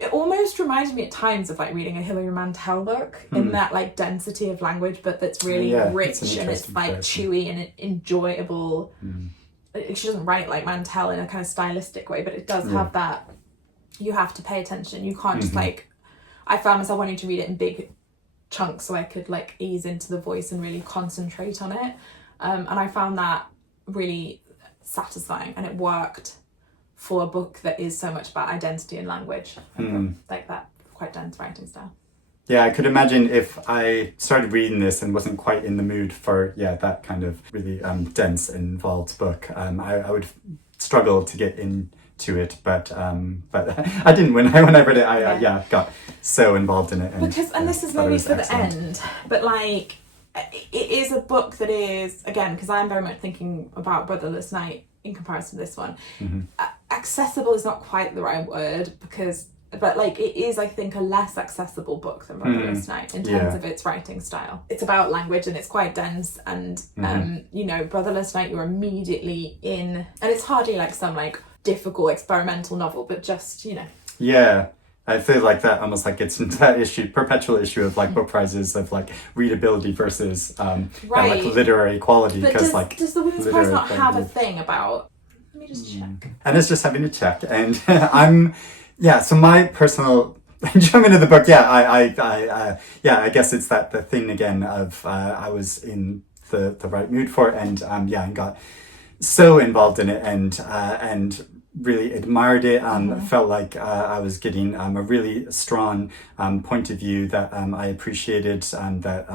It almost reminded me at times of, like, reading a Hilary Mantel book, in that, like, density of language, but that's really rich, and it's, like, chewy and enjoyable. She doesn't write like Mantel in a kind of stylistic way, but it does have that, you have to pay attention. You can't just, like, I found myself wanting to read it in big chunks so I could, like, ease into the voice and really concentrate on it. And I found that really satisfying, and it worked for a book that is so much about identity and language, like that quite dense writing style. Yeah, I could imagine if I started reading this and wasn't quite in the mood for that kind of really dense and involved book, I would struggle to get into it. But I didn't when I read it. I got so involved in it. And, and this is maybe for excellent. The end, but like it is a book that is, again, because I'm very much thinking about Brotherless Night in comparison to this one. Accessible is not quite the right word, but like it is, I think, a less accessible book than Brotherless Night in terms of its writing style. It's about language and it's quite dense, and Brotherless Night, you're immediately in, and it's hardly like some like difficult experimental novel, but just Yeah, I feel like that almost like it's that perpetual issue of like book prizes of like readability versus and like literary quality. But does the Women's Prize not have a thing about? Let me just check. And it's just having a check, and so my personal enjoyment of the book, I guess it's the thing again of I was in the right mood for it, and got so involved in it, and really admired it, felt like I was getting a really strong point of view that I appreciated, that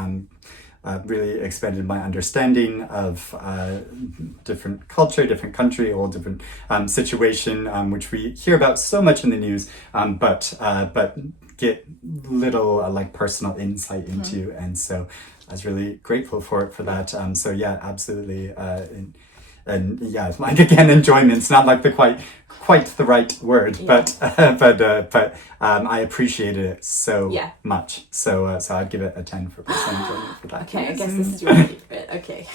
really expanded my understanding of different culture, different country, all different situation, which we hear about so much in the news, but get little like personal insight into, and so I was really grateful for that. Absolutely. And like again, enjoyment's not like the quite the right word, but I appreciated it so much. So I'd give it a 10 for personal enjoyment for that. Okay, I guess this is your favorite. Okay.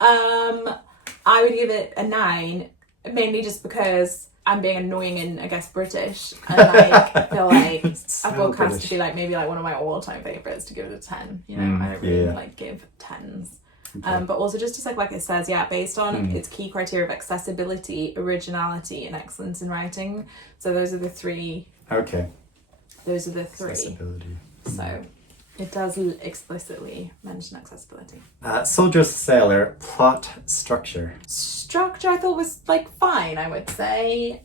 I would give it a 9, mainly just because I'm being annoying and I guess British, and I feel like a book has to be like maybe like one of my all-time favorites to give it a 10. I don't really like give 10s. Okay. But also just like it says, based on its key criteria of accessibility, originality, and excellence in writing. So those are the 3. Okay. Those are the 3. Accessibility. So it does explicitly mention accessibility. Soldier Sailor, plot structure. Structure I thought was like fine, I would say.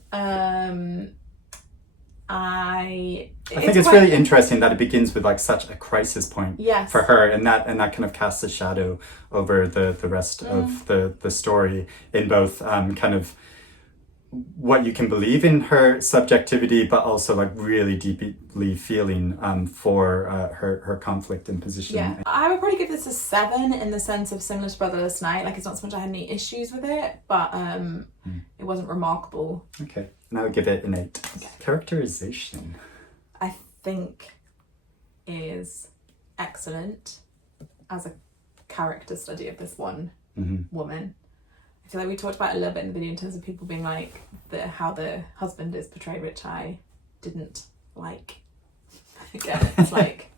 I think it's really interesting that it begins with like such a crisis point yes. for her, and that kind of casts a shadow over the rest of the story in both kind of what you can believe in her subjectivity, but also like really deeply feeling for her conflict and position. Yeah, I would probably give this a 7 in the sense of similar to Brotherless Night. Like it's not so much I had any issues with it, but it wasn't remarkable. Okay. And I would give it an 8. Okay. Characterization, I think, is excellent as a character study of this one woman. I feel like we talked about it a little bit in the video in terms of people being like how the husband is portrayed, which I didn't like. Again, it's like,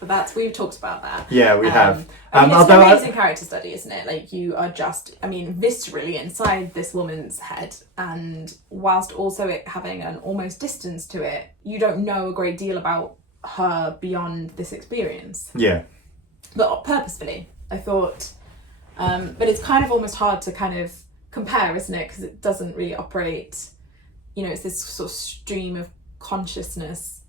but we've talked about that. Yeah, we have. It's an amazing character study, isn't it? Like you are just, viscerally inside this woman's head, and whilst also it having an almost distance to it, you don't know a great deal about her beyond this experience. Yeah. But purposefully, I thought, but it's kind of almost hard to kind of compare, isn't it? Because it doesn't really operate, it's this sort of stream of consciousness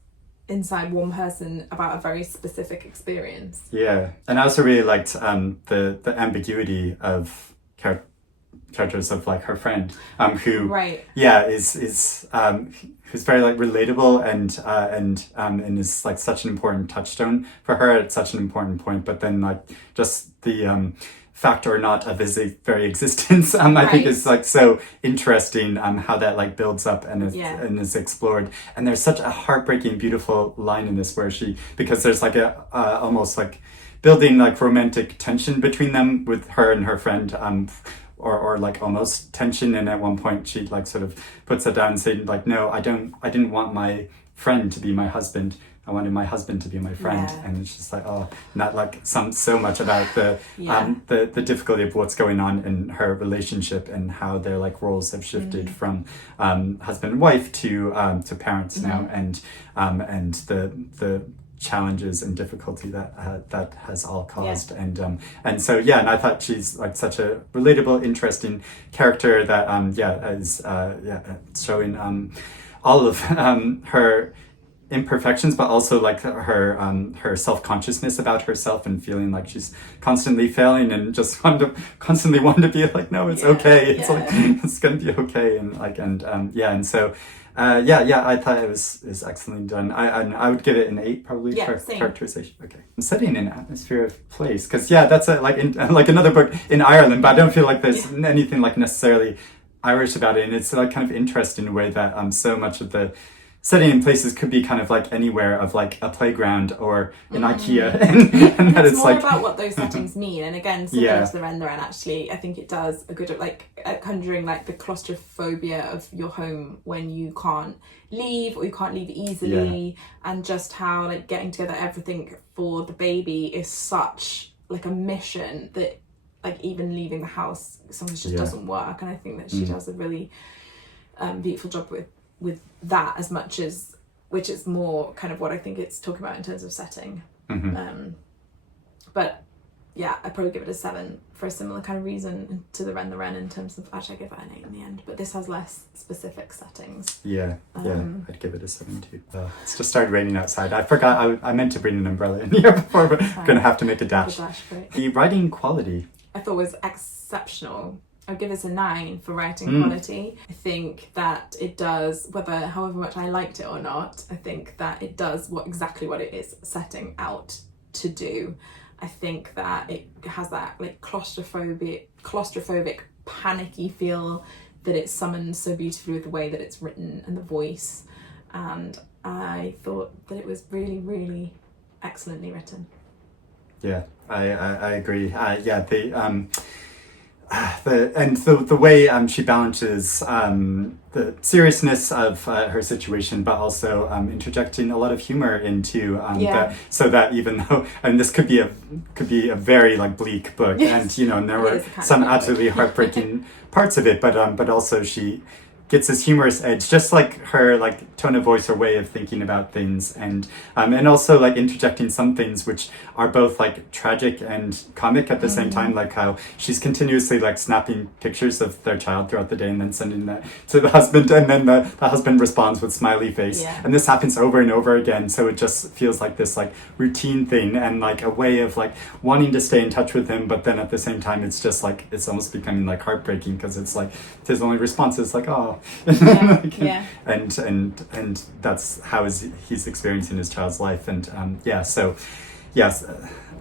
inside one person about a very specific experience. Yeah, and I also really liked the ambiguity of characters of like her friend, who Right. is who's very like relatable and is like such an important touchstone for her at such an important point. But then like just the fact or not of his very existence, I think is like so interesting, how that like builds up and is explored. And there's such a heartbreaking, beautiful line in this where because there's like a almost like building like romantic tension between them with her and her friend, or like almost tension. And at one point she like sort of puts it down and saying like, no, I didn't want my friend to be my husband. I wanted my husband to be my friend. Yeah. And it's just like, not like so much about the difficulty of what's going on in her relationship and how their like roles have shifted from husband and wife to parents now, and the challenges and difficulty that has all caused. And so and I thought she's like such a relatable, interesting character that is showing all of her imperfections, but also like her self-consciousness about herself and feeling like she's constantly failing and just constantly want to be like, no, it's okay, it's like it's gonna be okay, and like and so I thought it was excellently done. I would give it an 8 probably for characterization. Okay, I'm setting an atmosphere of place because that's like another book in Ireland, but I don't feel like there's anything like necessarily Irish about it, and it's like kind of interesting in a way that so much of the setting in places could be kind of like anywhere of like a playground or an IKEA, and that it's more like about what those settings mean. And again, similar to the Wren the Wren, actually, I think it does a good job like at conjuring like the claustrophobia of your home when you can't leave or you can't leave easily, and just how like getting together everything for the baby is such like a mission that like even leaving the house sometimes just doesn't work. And I think that she does a really beautiful job with that, as much as, which is more kind of what I think it's talking about in terms of setting. But I'd probably give it a 7 for a similar kind of reason to the Wren the Wren, in terms of, actually I give it an 8 in the end, but this has less specific settings. I'd give it a 7 too. It's just started raining outside. I forgot I meant to bring an umbrella in here before, but I'm gonna have to make a dash. The writing quality I thought was exceptional. I'd give this a 9 for writing quality. I think that it does, however much I liked it or not, I think that it does exactly what it is setting out to do. I think that it has that like claustrophobic, panicky feel that it summons so beautifully with the way that it's written and the voice. And I thought that it was really, really excellently written. Yeah, I agree. The way she balances the seriousness of her situation, but also interjecting a lot of humor into that, so that even though, and this could be a very like bleak book, and there were some absolutely heartbreaking parts of it, but also she gets this humorous edge, just like her like tone of voice or way of thinking about things, and also like interjecting some things which are both like tragic and comic at the same time, like how she's continuously like snapping pictures of their child throughout the day and then sending that to the husband, and then the husband responds with smiley face, and this happens over and over again, so it just feels like this like routine thing and like a way of like wanting to stay in touch with him, but then at the same time it's just like it's almost becoming like heartbreaking because it's like his only response is like, oh. And that's how he's experiencing his child's life, and so yes,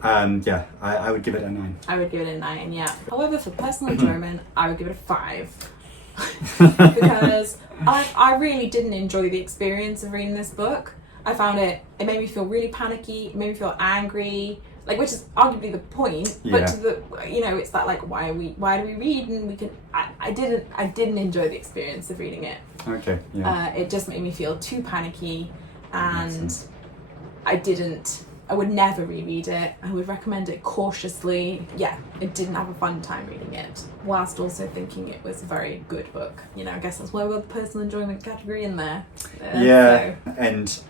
I would give it a 9. I would give it a 9, yeah. However, for personal enjoyment, I would give it a 5 because I really didn't enjoy the experience of reading this book. I found it made me feel really panicky, it made me feel angry, like, which is arguably the point, but to the, it's that like, why do we read? And we can, I didn't enjoy the experience of reading it. Okay, it just made me feel too panicky, and I would never reread it. I would recommend it cautiously. I didn't have a fun time reading it, whilst also thinking it was a very good book. I guess that's why we've got the personal enjoyment category in there. And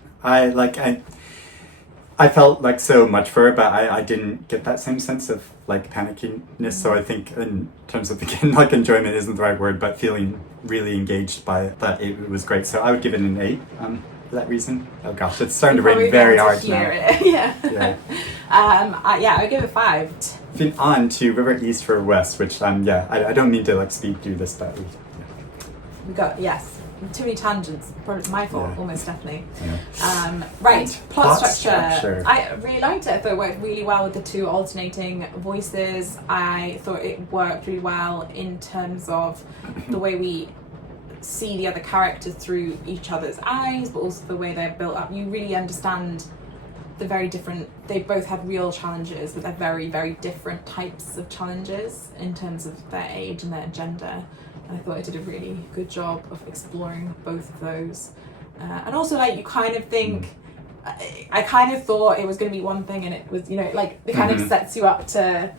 I felt like so much for it, but I didn't get that same sense of like panickiness. So I think in terms of, again, like enjoyment isn't the right word, but feeling really engaged by that, it was great. So I would give it an 8 for that reason. Oh gosh, it's starting to rain very hard now. I would give it 5 moving on to River East, River West, which I don't mean to like speed through this, but We got, yes, too many tangents. Probably it's my fault, Yeah. almost definitely. yeah. Right, plot structure. structure. I really liked it. I thought it worked really well with the two alternating voices. I thought it worked really well in terms of the way we see the other characters through each other's eyes, but also the way they're built up. You really understand the very different, they both had real challenges, but they're very, very different types of challenges in terms of their age and their gender. And I thought I did a really good job of exploring both of those. And also, like, you kind of think, I kind of thought it was going to be one thing, and it was, you know, like, it kind of sets you up to,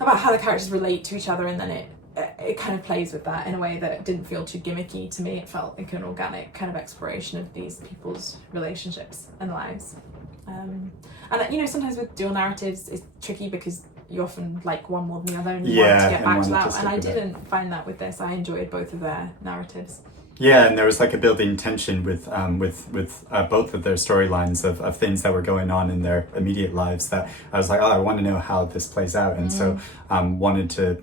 about how the characters relate to each other, and then it kind of plays with that in a way that didn't feel too gimmicky to me. It felt like an organic kind of exploration of these people's relationships and lives. And, you know, sometimes with dual narratives, it's tricky because you often like one more than the other, and you want to get back to that. And I didn't find that with this. I enjoyed both of their narratives. Yeah, and there was like a building tension with both of their storylines of things that were going on in their immediate lives that I was like, oh, I want to know how this plays out, and so wanted to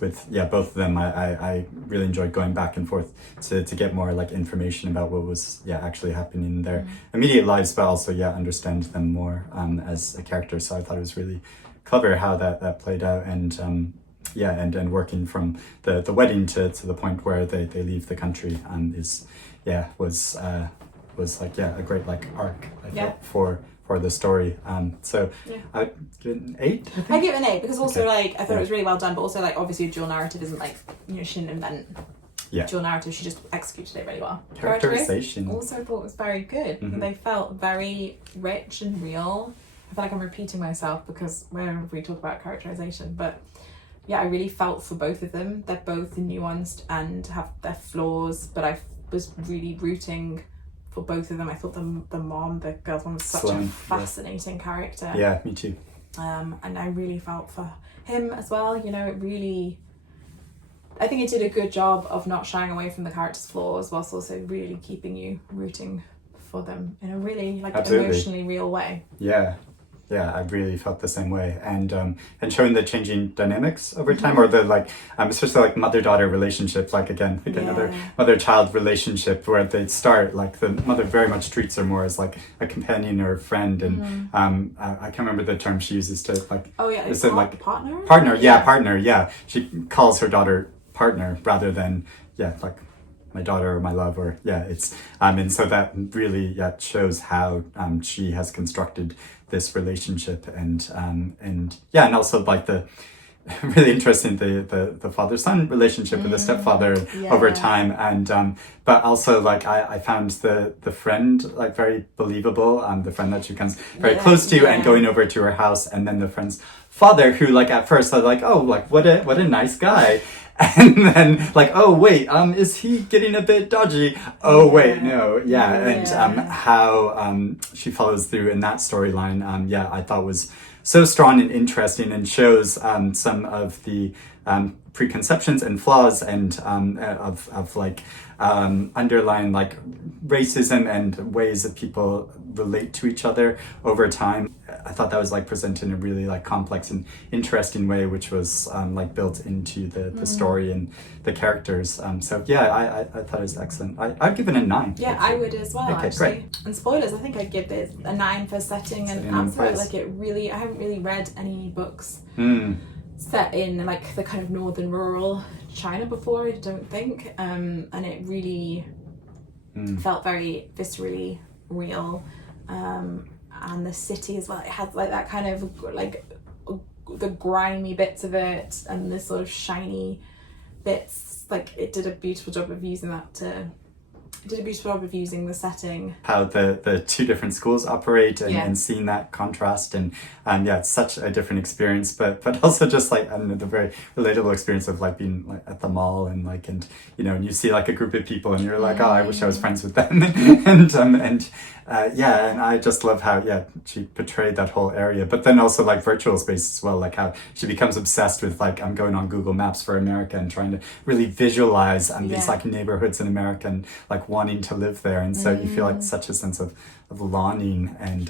with both of them. I really enjoyed going back and forth to get more like information about what was actually happening in their immediate lives, but also understand them more as a character. So I thought it was really clever how that played out, and working from the wedding to the point where they leave the country was like a great like arc I felt for the story. So I'd give it an 8. I give it an 8 because also like I thought it was really well done, but also like obviously dual narrative isn't like, you know, she didn't invent dual narrative, she just executed it really well. Characterization also thought was very good. They felt very rich and real. I feel like I'm repeating myself because whenever we talk about characterization, but I really felt for both of them. They're both nuanced and have their flaws, but I was really rooting for both of them. I thought the mom, the girl's mom, was such a fascinating character. Yeah, me too. And I really felt for him as well. You know, I think it did a good job of not shying away from the character's flaws, whilst also really keeping you rooting for them in a really like emotionally real way. Yeah, I really felt the same way, and showing the changing dynamics over time, or the like, especially like mother-daughter relationship, like again, like another mother-child relationship where they start like the mother very much treats her more as like a companion or a friend, and I can't remember the term she uses to like. Oh yeah, is it like partner? Partner, partner. Yeah, she calls her daughter partner rather than like my daughter or my love, or it's and so that really shows how she has constructed this relationship, and also like the really interesting the father-son relationship with the stepfather over time, and but also like I found the friend like very believable, the friend that she becomes very close to, and going over to her house, and then the friend's father, who like at first I was like, oh, like what a nice guy. And then like, oh wait, is he getting a bit dodgy? Oh wait, no, and how she follows through in that storyline, I thought was so strong and interesting, and shows some of the preconceptions and flaws and of like underlying like racism and ways that people relate to each other over time. I thought that was like presented in a really like complex and interesting way, which was like built into the story and the characters. I thought it was excellent. I'd give it a 9. Yeah, I would as well. Okay, actually. Great. And spoilers, I think I'd give this a 9 for setting and atmosphere. Like I haven't really read any books set in like the kind of northern rural China before, I don't think, and it really felt very viscerally real, and the city as well, it had like that kind of like the grimy bits of it and the sort of shiny bits. Like it did a beautiful job of using the setting. How the two different schools operate, and seeing that contrast, and it's such a different experience, but also just like, I don't know, the very relatable experience of like being like at the mall and you know, and you see like a group of people and you're like, oh, I wish I was friends with them. And I just love how she portrayed that whole area, but then also like virtual space as well, like how she becomes obsessed with like, I'm going on Google Maps for America and trying to really visualize these like neighborhoods in America and like wanting to live there, and so you feel like such a sense of longing and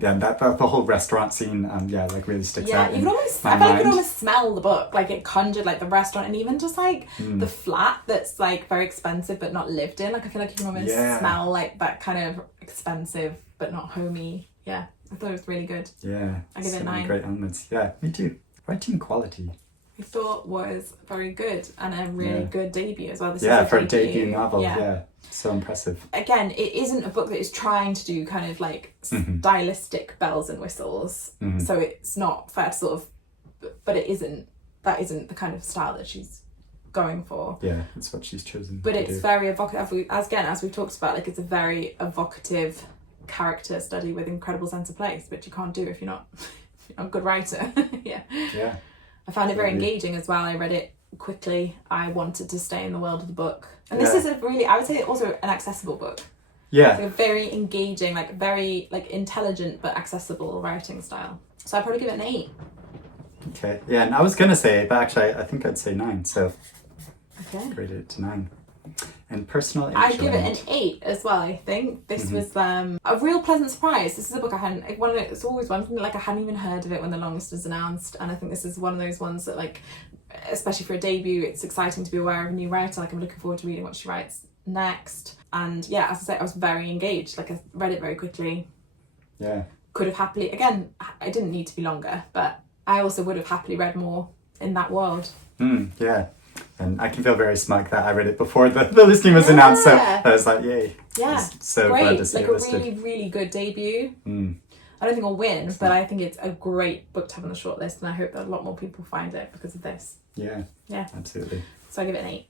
that the whole restaurant scene like really sticks out. You can almost, I feel like you can almost smell the book, like it conjured like the restaurant, and even just like the flat that's like very expensive but not lived in. Like I feel like you can almost smell like that kind of expensive but not homey. Yeah, I thought it was really good. Yeah, I give it 9. Great elements. Yeah, me too. Writing quality. I thought was very good, and a really good debut as well. This is for a debut novel. Yeah, so impressive. Again, it isn't a book that is trying to do kind of like stylistic bells and whistles. So it's not fair to sort of, but it isn't. That isn't the kind of style that she's going for. Yeah, it's what she's chosen. But it's very evocative. As we've talked about, like it's a very evocative character study with incredible sense of place, which you can't do if you're not a good writer. Yeah. I found it very engaging as well. I read it quickly. I wanted to stay in the world of the book. And this is a really, I would say also an accessible book. Yeah. It's like a very engaging, like very like intelligent but accessible writing style. So I'd probably give it an 8. Okay. Yeah, and I was going to say 8, but actually I think I'd say 9. So grade it to 9. And personal interest. I'd give it an 8 as well, I think. This was a real pleasant surprise. This is a book I hadn't, it's always one thing, like I hadn't even heard of it when the longest was announced, and I think this is one of those ones that like, especially for a debut, it's exciting to be aware of a new writer. Like I'm looking forward to reading what she writes next. And yeah, as I say, I was very engaged. Like I read it very quickly. Yeah. Could have happily, again, I didn't need to be longer, but I also would have happily read more in that world. Yeah. And I can feel very smug that I read it before the listing was announced, so I was like, yay. Yeah, so great. Glad to see like it a listed. really, really good debut. I don't think I'll win, but I think it's a great book to have on the shortlist, and I hope that a lot more people find it because of this. Yeah, absolutely. So I give it an 8.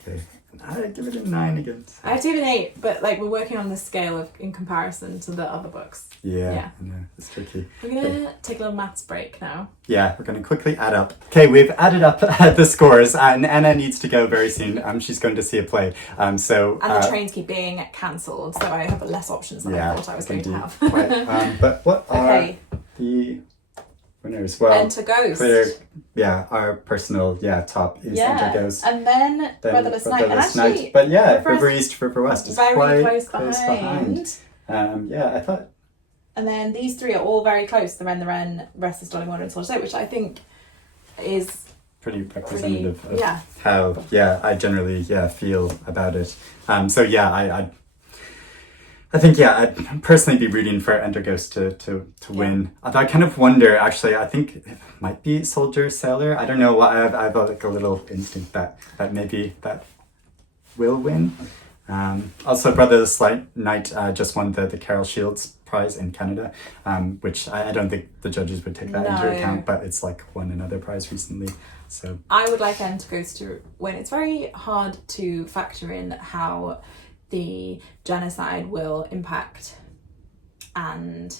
Okay, I give it a 9 again. I have to give it an 8, but like we're working on the scale in comparison to the other books. Yeah. I know, it's tricky. We're gonna take a little maths break now. Yeah, we're gonna quickly add up. Okay, we've added up the scores, and Anna needs to go very soon. She's going to see a play. And the trains keep being cancelled, so I have less options than I thought I was going to have. Right. But what are the winners? Well, Enter Ghost. Our personal top is Enter Ghost. And then Brotherless Night. And actually, but River East, River West is very quite close behind. I thought. And then these 3 are all very close. The Wren, The Wren, Restless, Dolly, Maunder and Shortlist, which I think is pretty representative of how I generally feel about it. I think I'd personally be rooting for Enter Ghost to win. Although I kind of wonder, actually, I think it might be Soldier Sailor. I don't know what I have like a little instinct that maybe that will win. Also, Brotherless Night just won the Carol Shields Prize in Canada, which I don't think the judges would take that into account, but it's like won another prize recently. So I would like Enter Ghost to win. It's very hard to factor in how the genocide will impact and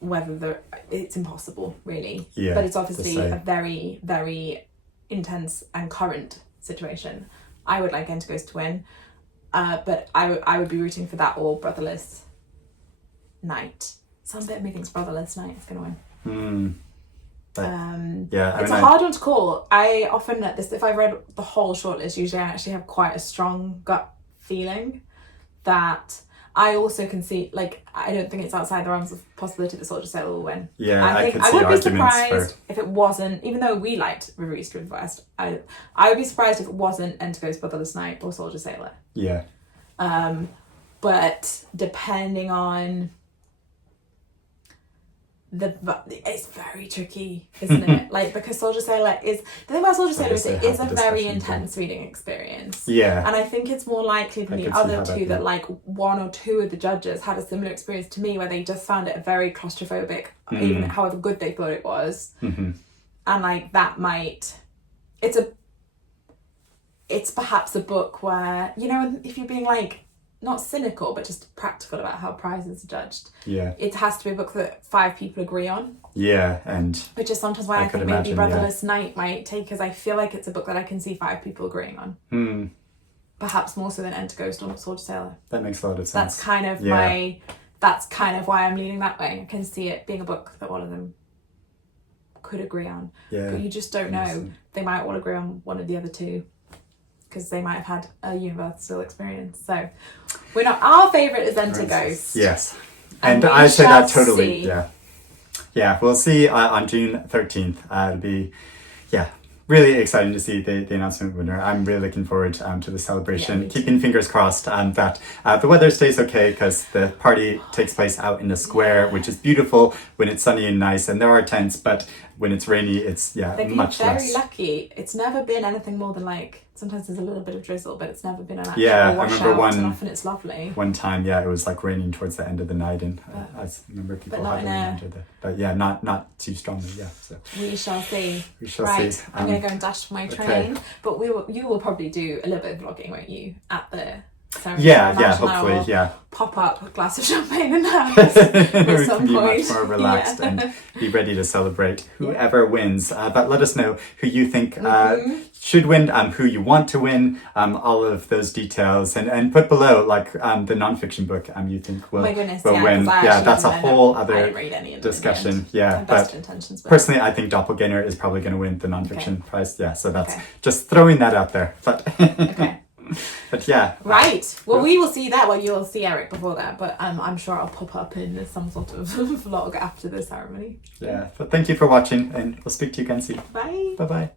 whether it's impossible, really. Yeah, but it's obviously a very, very intense and current situation. I would like Enter Ghost to win, but I would be rooting for that or Brotherless Night. Some bit of me thinks Brotherless Night is going to win. It's a hard one to call. I often if I've read the whole shortlist, usually I actually have quite a strong gut feeling that I also can see, like, I don't think it's outside the realms of possibility that Soldier Sailor will win. Yeah, I think could see I would be arguments surprised if it wasn't, even though we liked River East, River West, I would be surprised if it wasn't Enter Ghost, Brotherless Night or Soldier Sailor. Yeah. But depending on it's very tricky, isn't it? Like, because Soldier Sailor is the thing about Soldier Sailor is it is a very intense reading experience. Yeah. And I think it's more likely than the other two that like 1 or 2 of the judges had a similar experience to me where they just found it very claustrophobic, even however good they thought it was. And like that might it's perhaps a book where, you know, if you're being like not cynical, but just practical about how prizes are judged. Yeah. It has to be a book that 5 people agree on. Yeah, and... Which is sometimes why I think maybe Brotherless Night might take, because I feel like it's a book that I can see 5 people agreeing on. Perhaps more so than Enter Ghost or Soldier Sailor. That makes a lot of sense. That's kind of that's kind of why I'm leaning that way. I can see it being a book that all of them could agree on. Yeah. But you just don't know. They might all agree on one of the other 2. because they might have had a universal experience. So we're not. Our favourite is Enter Ghost. Yes, And and we I say that shall totally. see. Yeah. We'll see on June 13th. It'll be, really exciting to see the announcement winner. I'm really looking forward to the celebration. Yeah, me too. Keeping fingers crossed that the weather stays okay, because the party takes place out in the square, which is beautiful when it's sunny and nice, and there are tents, but when it's rainy, it's They've been much very less. lucky. It's never been anything more than like, sometimes there's a little bit of drizzle, but it's never been an actual Yeah, I washout, remember one- and often it's lovely. One time, it was like raining towards the end of the night, and I remember people not having in a- rain under the. But yeah, not too strongly. Yeah, so We shall see. we shall Right, see. I'm going to go and dash for my train, but you will probably do a little bit of vlogging, won't you, at the ceremony? Yeah, I imagine I hopefully, will yeah. Pop up a glass of champagne in the house We at some can be point. much more relaxed Yeah. and be ready to celebrate whoever wins. But let us know who you think Mm-hmm. should win, who you want to win, all of those details, and put below like the nonfiction book you think will, Oh my goodness, will yeah, win. 'cause I Yeah, actually that's a didn't end whole up- I other didn't read any of them in the discussion. end. Yeah, My best but intentions, but personally, I think Doppelganger is probably going to win the nonfiction prize. Yeah, so that's Okay. just throwing that out there. But okay. but yeah. Right. Well, we will see that. Well, you'll see Eric before that, but I'm sure I'll pop up in some sort of vlog after the ceremony. Yeah. So thank you for watching, and we'll speak to you again soon. Bye. Bye bye.